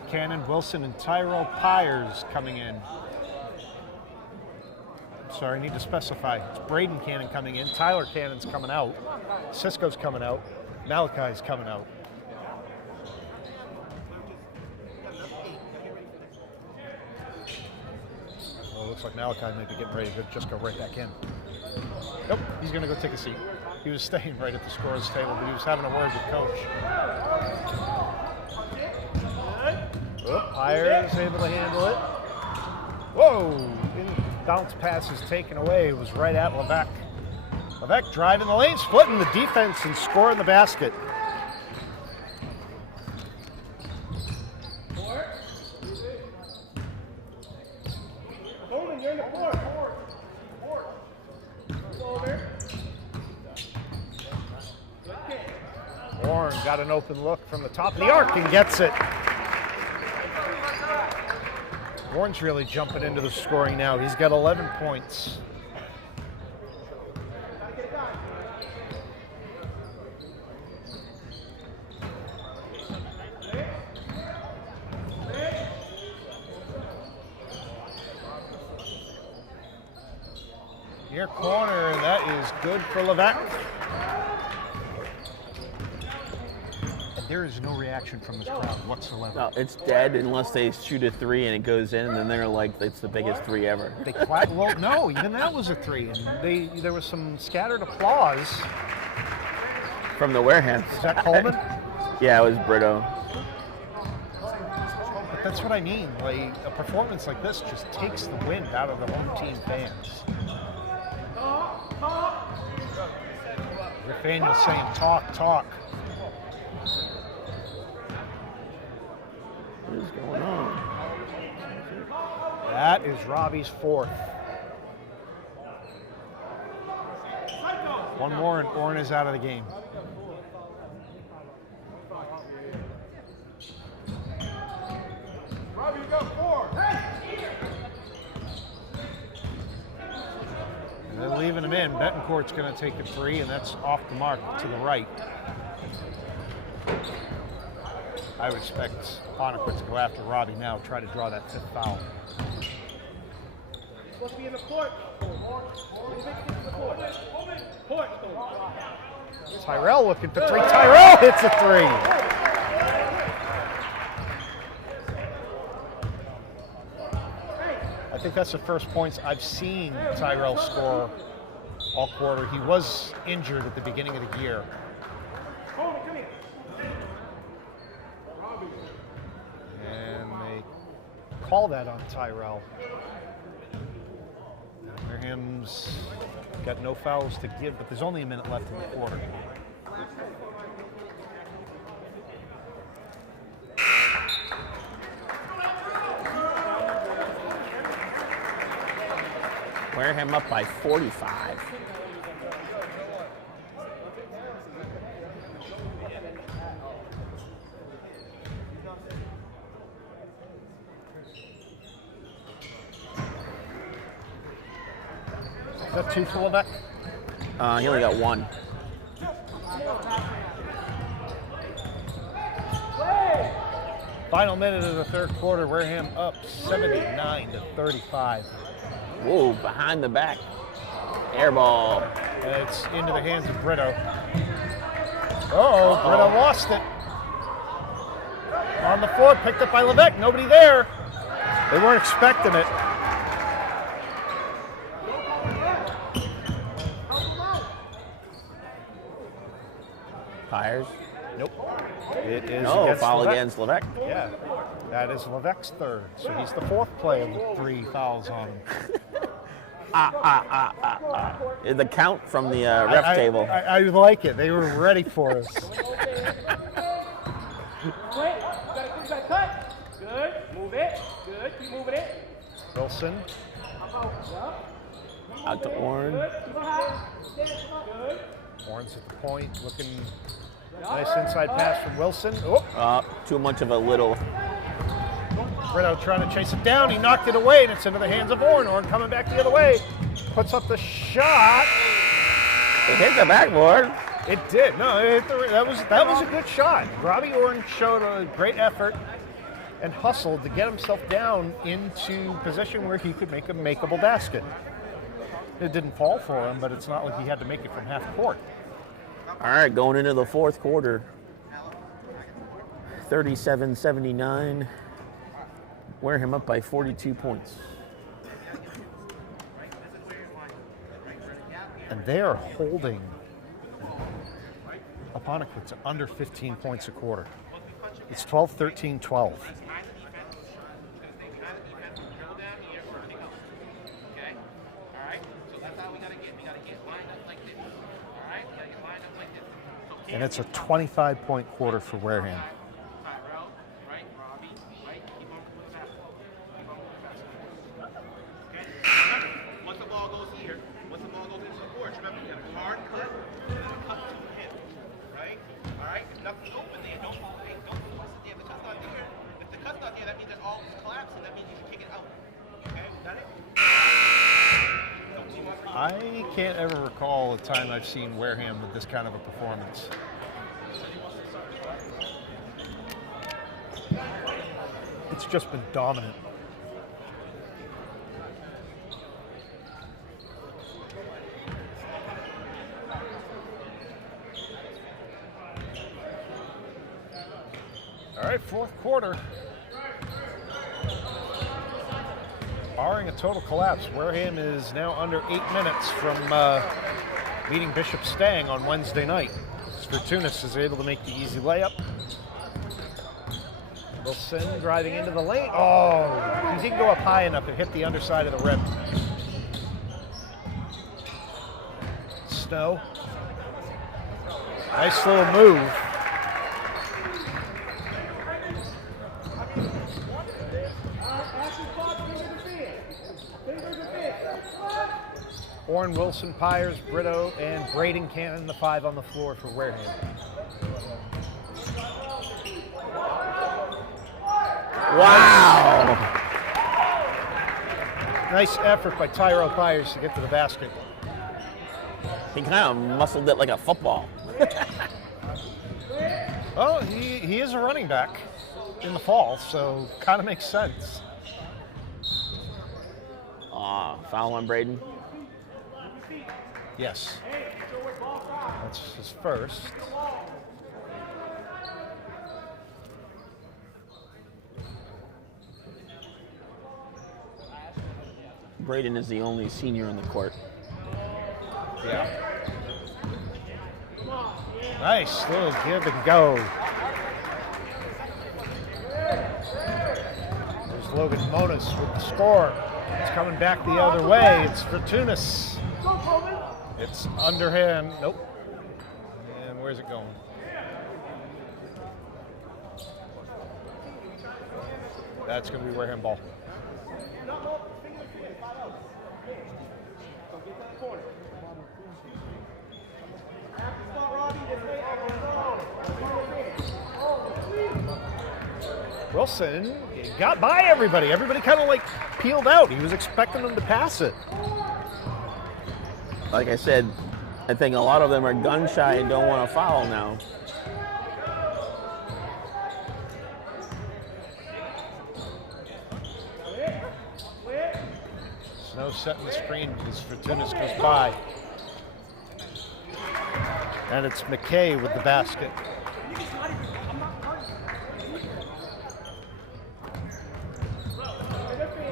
Cannon, Wilson, and Tyrell Pyers coming in. Sorry, I need to specify. It's Braden Cannon coming in. Tyler Cannon's coming out. Cisco's coming out. Malachi's coming out. Well, it looks like Malachi may be getting ready to just go right back in. Nope, he's going to go take a seat. He was staying right at the scorer's table, but he was having a word with coach. Pyers able to handle it. Whoa! Bounce pass is taken away. It was right at Levesque. Levesque driving the lane, splitting the defense and scoring the basket. Warren got an open look from the top of the arc and gets it. Warren's really jumping into the scoring now. He's got 11 points. Near corner, and that is good for Levesque. There is no reaction from this crowd whatsoever. No, it's dead unless they shoot a three and it goes in, and then they're like, it's the biggest three ever. They clap. Well, no, even that was a three, and there was some scattered applause from the Wareham. Is that Coleman? Yeah, it was Brito. The that's what I mean. Like, a performance like this just takes the wind out of the home team fans. Nathaniel saying, talk. What is going on? That is Robbie's fourth. One more and Orrin is out of the game. Robbie, you got 4. And they're leaving him in. Betancourt's going to take a 3, and that's off the mark to the right. I would expect Apponequet to go after Robbie now, try to draw that 5th foul. Supposed to be in the court. Tyrell looking for 3. Tyrell hits a 3. I think that's the first points I've seen Tyrell score all quarter. He was injured at the beginning of the year. And they call that on Tyrell. Wareham's got no fouls to give, but there's only a minute left in the quarter. Wareham up by 45. Is that 2 for Levesque? He only got 1. Final minute of the third quarter, Wareham up 79-35. Whoa, behind the back. Air ball. And it's into the hands of Brito. Brito lost it. On the floor, picked up by Levesque, nobody there. They weren't expecting it. Tires. Nope. It is No, foul against Levesque. Yeah, that is Levesque's 3rd. So he's the 4th player with 3 fouls on him. The count from the ref table. I like it. They were ready for us. Wait, you gotta cut. Good, move it. Good, keep moving it. Wilson. Out to Orrin. Good. Orrin's at the point, looking nice inside pass from Wilson. Too much of a little. Brito trying to chase it down. He knocked it away, and it's into the hands of Orrin. Orrin coming back the other way. Puts up the shot. It hit the backboard. It did. No, that was a good shot. Robbie Orrin showed a great effort and hustled to get himself down into position where he could make a makeable basket. It didn't fall for him, but it's not like he had to make it from half court. All right, going into the fourth quarter. 37-79. Wareham up by 42 points. And they are holding Apponequet to under 15 points a quarter. It's 12-13-12. And it's a 25-point quarter for Wareham. Once the ball goes here, once the ball goes into the court, remember you got a hard cut to him, right? All right. If nothing's open there, don't force it there. If the cut's not there, that means it's all collapsing. That means you should kick it out. Okay, got it? I can't ever recall a time I've seen Wareham with this kind of a performance. It's just been dominant. All right, fourth quarter. Barring a total collapse, Wareham is now under 8 minutes from beating Bishop Stang on Wednesday night. Svirtunas is able to make the easy layup. Wilson driving into the lane. Oh, he didn't go up high enough. It hit the underside of the rim. Snow. Nice little move. Horn, Wilson, Pyers, Brito, and Braden Cannon, the 5 on the floor for Wareham. Wow! Nice effort by Tyrell Pyers to get to the basket. He kind of muscled it like a football. Well, he is a running back in the fall, so kind of makes sense. Foul on Braden. Yes. That's his first. Braden is the only senior on the court. Yeah. Nice little give and go. There's Logan Monas with the score. It's coming back the other way. It's Fortunas. It's underhand. Nope. And where's it going? That's going to be Wareham ball. Wilson got by everybody. Everybody kind of like peeled out. He was expecting them to pass it. Like I said, I think a lot of them are gun shy and don't want to foul now. Snow setting the screen as Fortunas goes by. And it's McKay with the basket.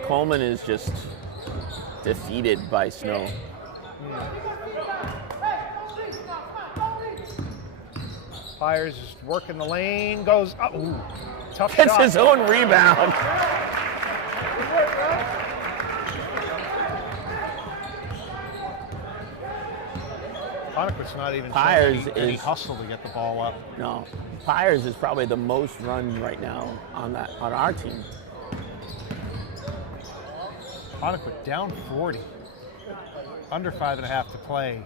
Coleman is just defeated by Snow. Pyers is working the lane, goes up. Ooh, tough Gets shot. his own rebound. Apponequet's not even Pyers showing any hustle to get the ball up. No, Pyers is probably the most run right now on our team. Apponequet down 40. Under 5.5 to play.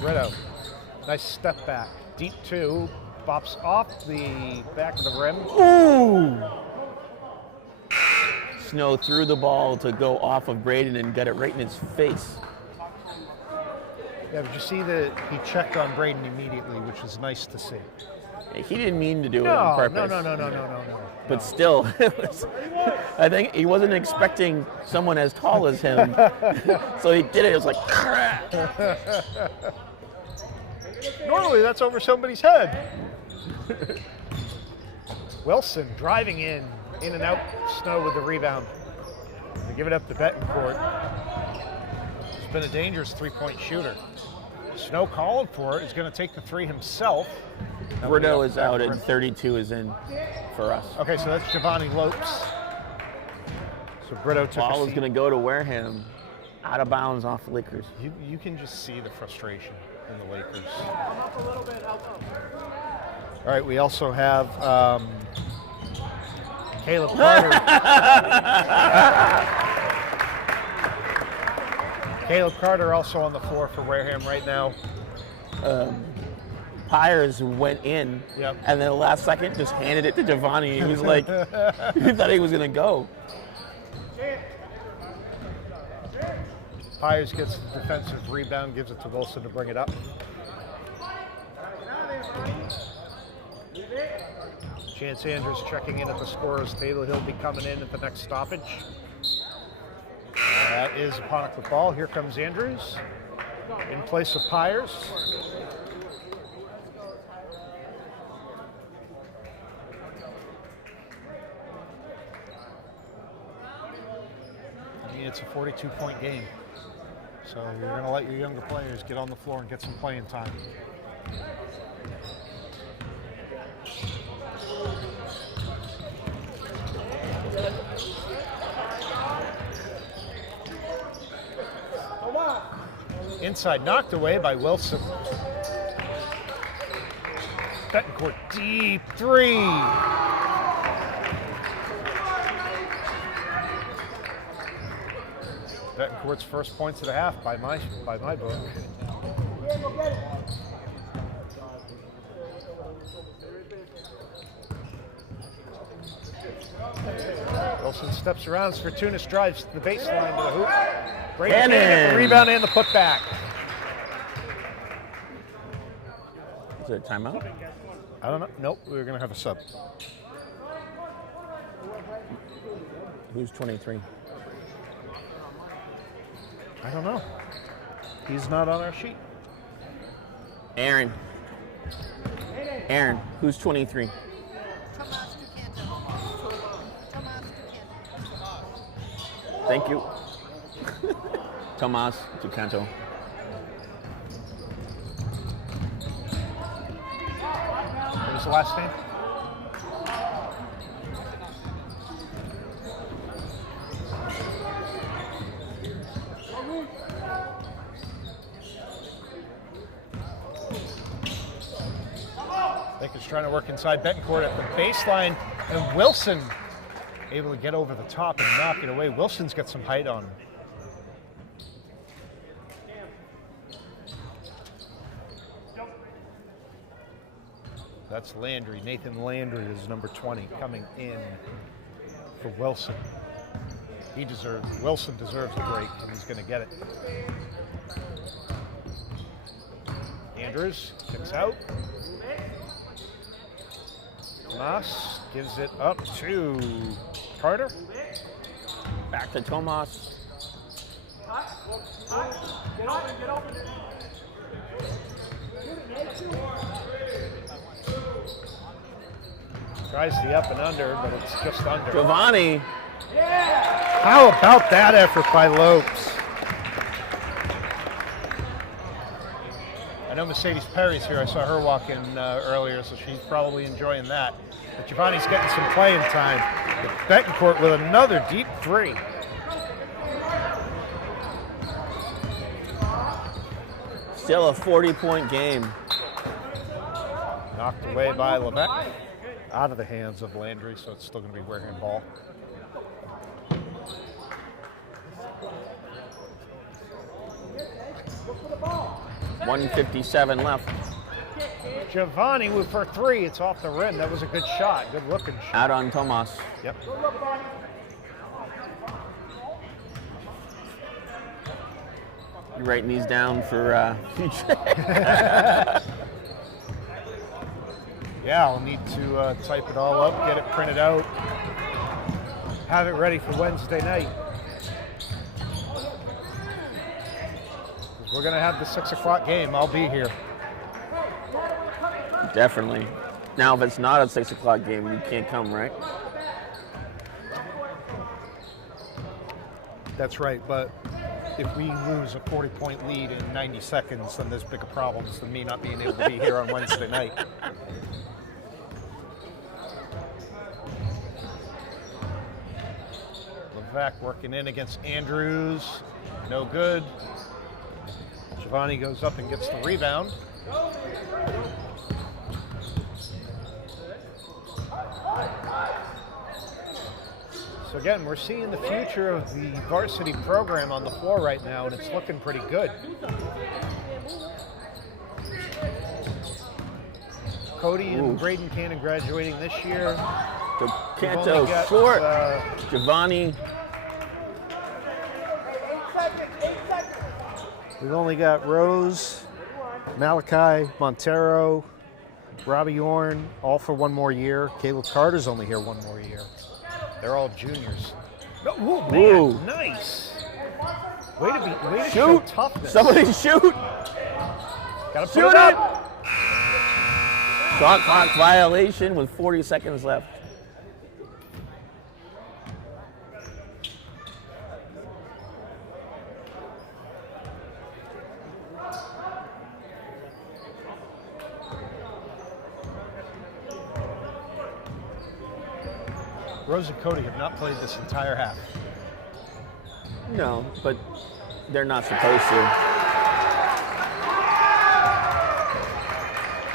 Brito, nice step back. Deep 2, bops off the back of the rim. Ooh! Snow threw the ball to go off of Braden and got it right in his face. Yeah, but you see that he checked on Braden immediately, which was nice to see. He didn't mean to do it on purpose. No. But still, I think he wasn't expecting someone as tall as him. So he did it. It was like, crap. Normally that's over somebody's head. Wilson driving in and out. Snow with the rebound. They give it up to Betancourt. He's been a dangerous three-point shooter. Snow called for it. He's going to take the three himself. Brito is out and 32 is in for us. Okay, so that's Giovanni Lopes. So Brito took Ball a is seat. going to go to Wareham, out of bounds off the Lakers. You can just see the frustration in the Lakers. All right, we also have Caleb Carter. Caleb Carter also on the floor for Wareham right now. Pyers went in, Yep. and then the last second just handed it to Giovanni. He was like, he thought he was going to go. Pyers gets the defensive rebound, gives it to Wilson to bring it up. Chance Andrews checking in at the scorer's table. He'll be coming in at the next stoppage. That is Apponequet ball. Here comes Andrews in place of Pyers. It's a 42-point game. So you're going to let your younger players get on the floor and get some playing time. Inside, knocked away by Wilson. Apponequet, deep three. Apponequet's first points of the half by my book. Wilson steps around. Svirtunas drives to the baseline to the hoop. Brady can't get the rebound and the putback. Is it a timeout? I don't know. Nope, we're going to have a sub. Who's 23? I don't know. He's not on our sheet. Aaron, who's 23? Thank you. Tomas Ducanto. What was the last name? Baker's trying to work inside Apponequet at the baseline, and Wilson able to get over the top and knock it away. Wilson's got some height on him. That's Landry. Nathan Landry is number 20 coming in for Wilson. Wilson deserves a break, and he's going to get it. Andrews kicks out. Tomas gives it up to Carter. Back to Tomas. Tries the up and under, but it's just under. Giovanni. How about that effort by Lopes? I know Mercedes Perry's here. I saw her walk in earlier, so she's probably enjoying that. But Giovanni's getting some playing time. Apponequet with another deep three. Still a 40-point game. Knocked away by Levesque. Out of the hands of Landry, so it's still going to be Wareham ball. $1:57 left. Giovanni for three. It's off the rim. That was a good shot. Good looking shot. Out on Tomas. Yep. You writing these down for future? Yeah, I'll need to type it all up, get it printed out, have it ready for Wednesday night. We're going to have the 6 o'clock game. I'll be here. Definitely. Now, if it's not a 6 o'clock game, you can't come, right? That's right, but if we lose a 40-point lead in 90 seconds, then there's bigger problems than me not being able to be here on Wednesday night. Levesque working in against Andrews. No good. Giovanni goes up and gets the rebound. So again, we're seeing the future of the varsity program on the floor right now, and it's looking pretty good. Cody and Braden Cannon graduating this year. Canto short. Giovanni. We've only got Rose, Malachi, Montero, Robbie Orn, all for one more year. Caleb Carter's only here one more year. They're all juniors. Oh, man, Ooh. Nice. Way to show toughness. Somebody shoot. Gotta put it up. Shot clock violation with 40 seconds left. Rose and Cody have not played this entire half. No, but they're not supposed to.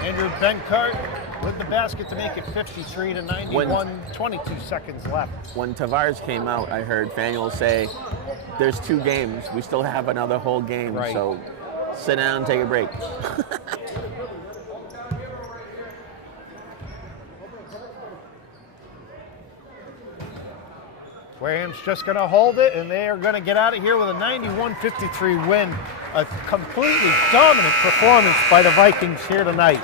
Andrew Benkart with the basket to make it 53-91, 22 seconds left. When Tavares came out, I heard Faneuil say, there's 2 games. We still have another whole game, right. So sit down and take a break. Wareham's just going to hold it, and they are going to get out of here with a 91-53 win. A completely dominant performance by the Vikings here tonight.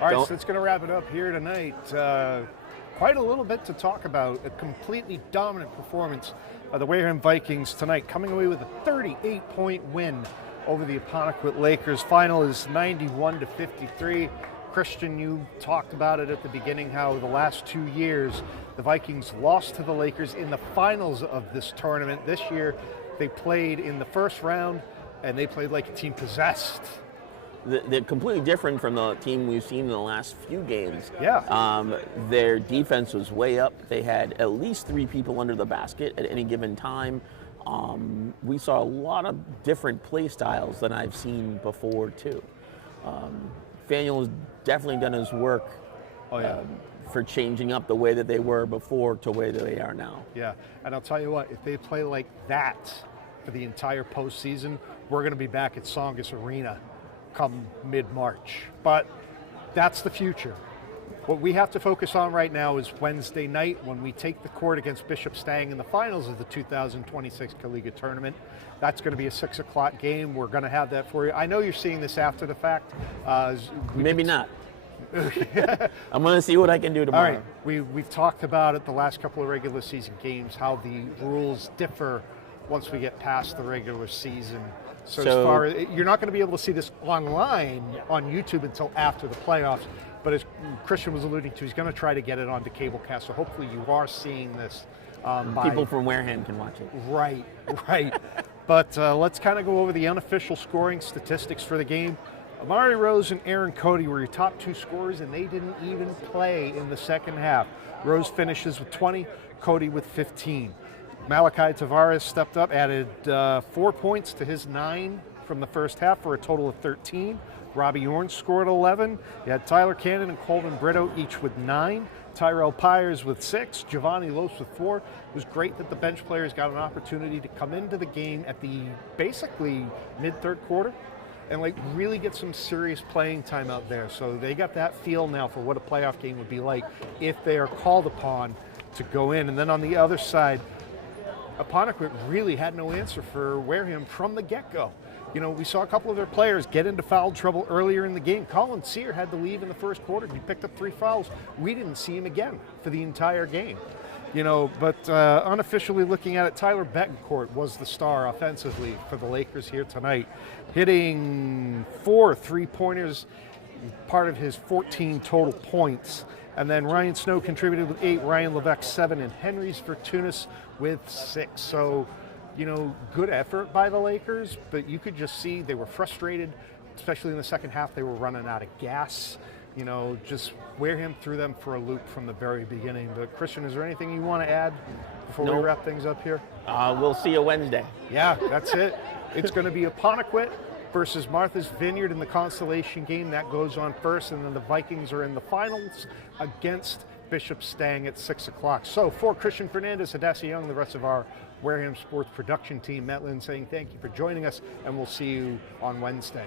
All right, so that's going to wrap it up here tonight. Quite a little bit to talk about. A completely dominant performance by the Wareham Vikings tonight, coming away with a 38-point win over the Apponequet Lakers. Final is 91-53. Christian, you talked about it at the beginning, how the last 2 years the Vikings lost to the Lakers in the finals of this tournament. This year they played in the first round, and they played like a team possessed. They're completely different from the team we've seen in the last few games. Yeah. Their defense was way up. They had at least 3 people under the basket at any given time. We saw a lot of different play styles than I've seen before, too. Faneuil has definitely done his work for changing up the way that they were before to the way that they are now. Yeah, and I'll tell you what, if they play like that for the entire postseason, we're going to be back at Tsongas Arena come mid-March. But that's the future. What we have to focus on right now is Wednesday night when we take the court against Bishop Stang in the finals of the 2026 Kuliga tournament. That's going to be a 6 o'clock game. We're going to have that for you. I know you're seeing this after the fact. Maybe not. I'm going to see what I can do tomorrow. All right. We've talked about it the last couple of regular season games, how the rules differ once we get past the regular season. So as far as, you're not going to be able to see this online on YouTube until after the playoffs. But as Christian was alluding to, he's going to try to get it onto cablecast. So hopefully you are seeing this. People from Wareham can watch it. Right, right. But let's kind of go over the unofficial scoring statistics for the game. Amari Rose and Aaron Cody were your top 2 scorers, and they didn't even play in the second half. Rose finishes with 20, Cody with 15. Malachi Tavares stepped up, added 4 points to his 9 from the first half for a total of 13. Robbie Orn scored 11. You had Tyler Cannon and Colvin Brito each with 9. Tyrell Pyers with 6, Giovanni Los with 4. It was great that the bench players got an opportunity to come into the game at the basically mid-third quarter and like really get some serious playing time out there. So they got that feel now for what a playoff game would be like if they are called upon to go in. And then on the other side, Apponequet really had no answer for Wareham from the get-go. You know, we saw a couple of their players get into foul trouble earlier in the game. Colin Sear had to leave in the first quarter. He picked up 3 fouls. We didn't see him again for the entire game. You know, but unofficially looking at it, Tyler Betancourt was the star offensively for the Lakers here tonight, hitting 4 3-pointers, part of his 14 total points. And then Ryan Snow contributed with 8, Ryan Levesque 7, and Henry's Fortunas with 6. So, you know, good effort by the Lakers, but you could just see they were frustrated, especially in the second half. They were running out of gas. You know, just Wareham threw them for a loop from the very beginning. But Christian, is there anything you want to add before we wrap things up here? We'll see you Wednesday. Yeah, that's it. It's going to be Apponequet versus Martha's Vineyard in the consolation game. That goes on first, and then the Vikings are in the finals against Bishop Stang at 6 o'clock. So for Christian Fernandez, Hadassah Young, the rest of our Wareham Sports production team, Matt Lynn saying thank you for joining us, and we'll see you on Wednesday.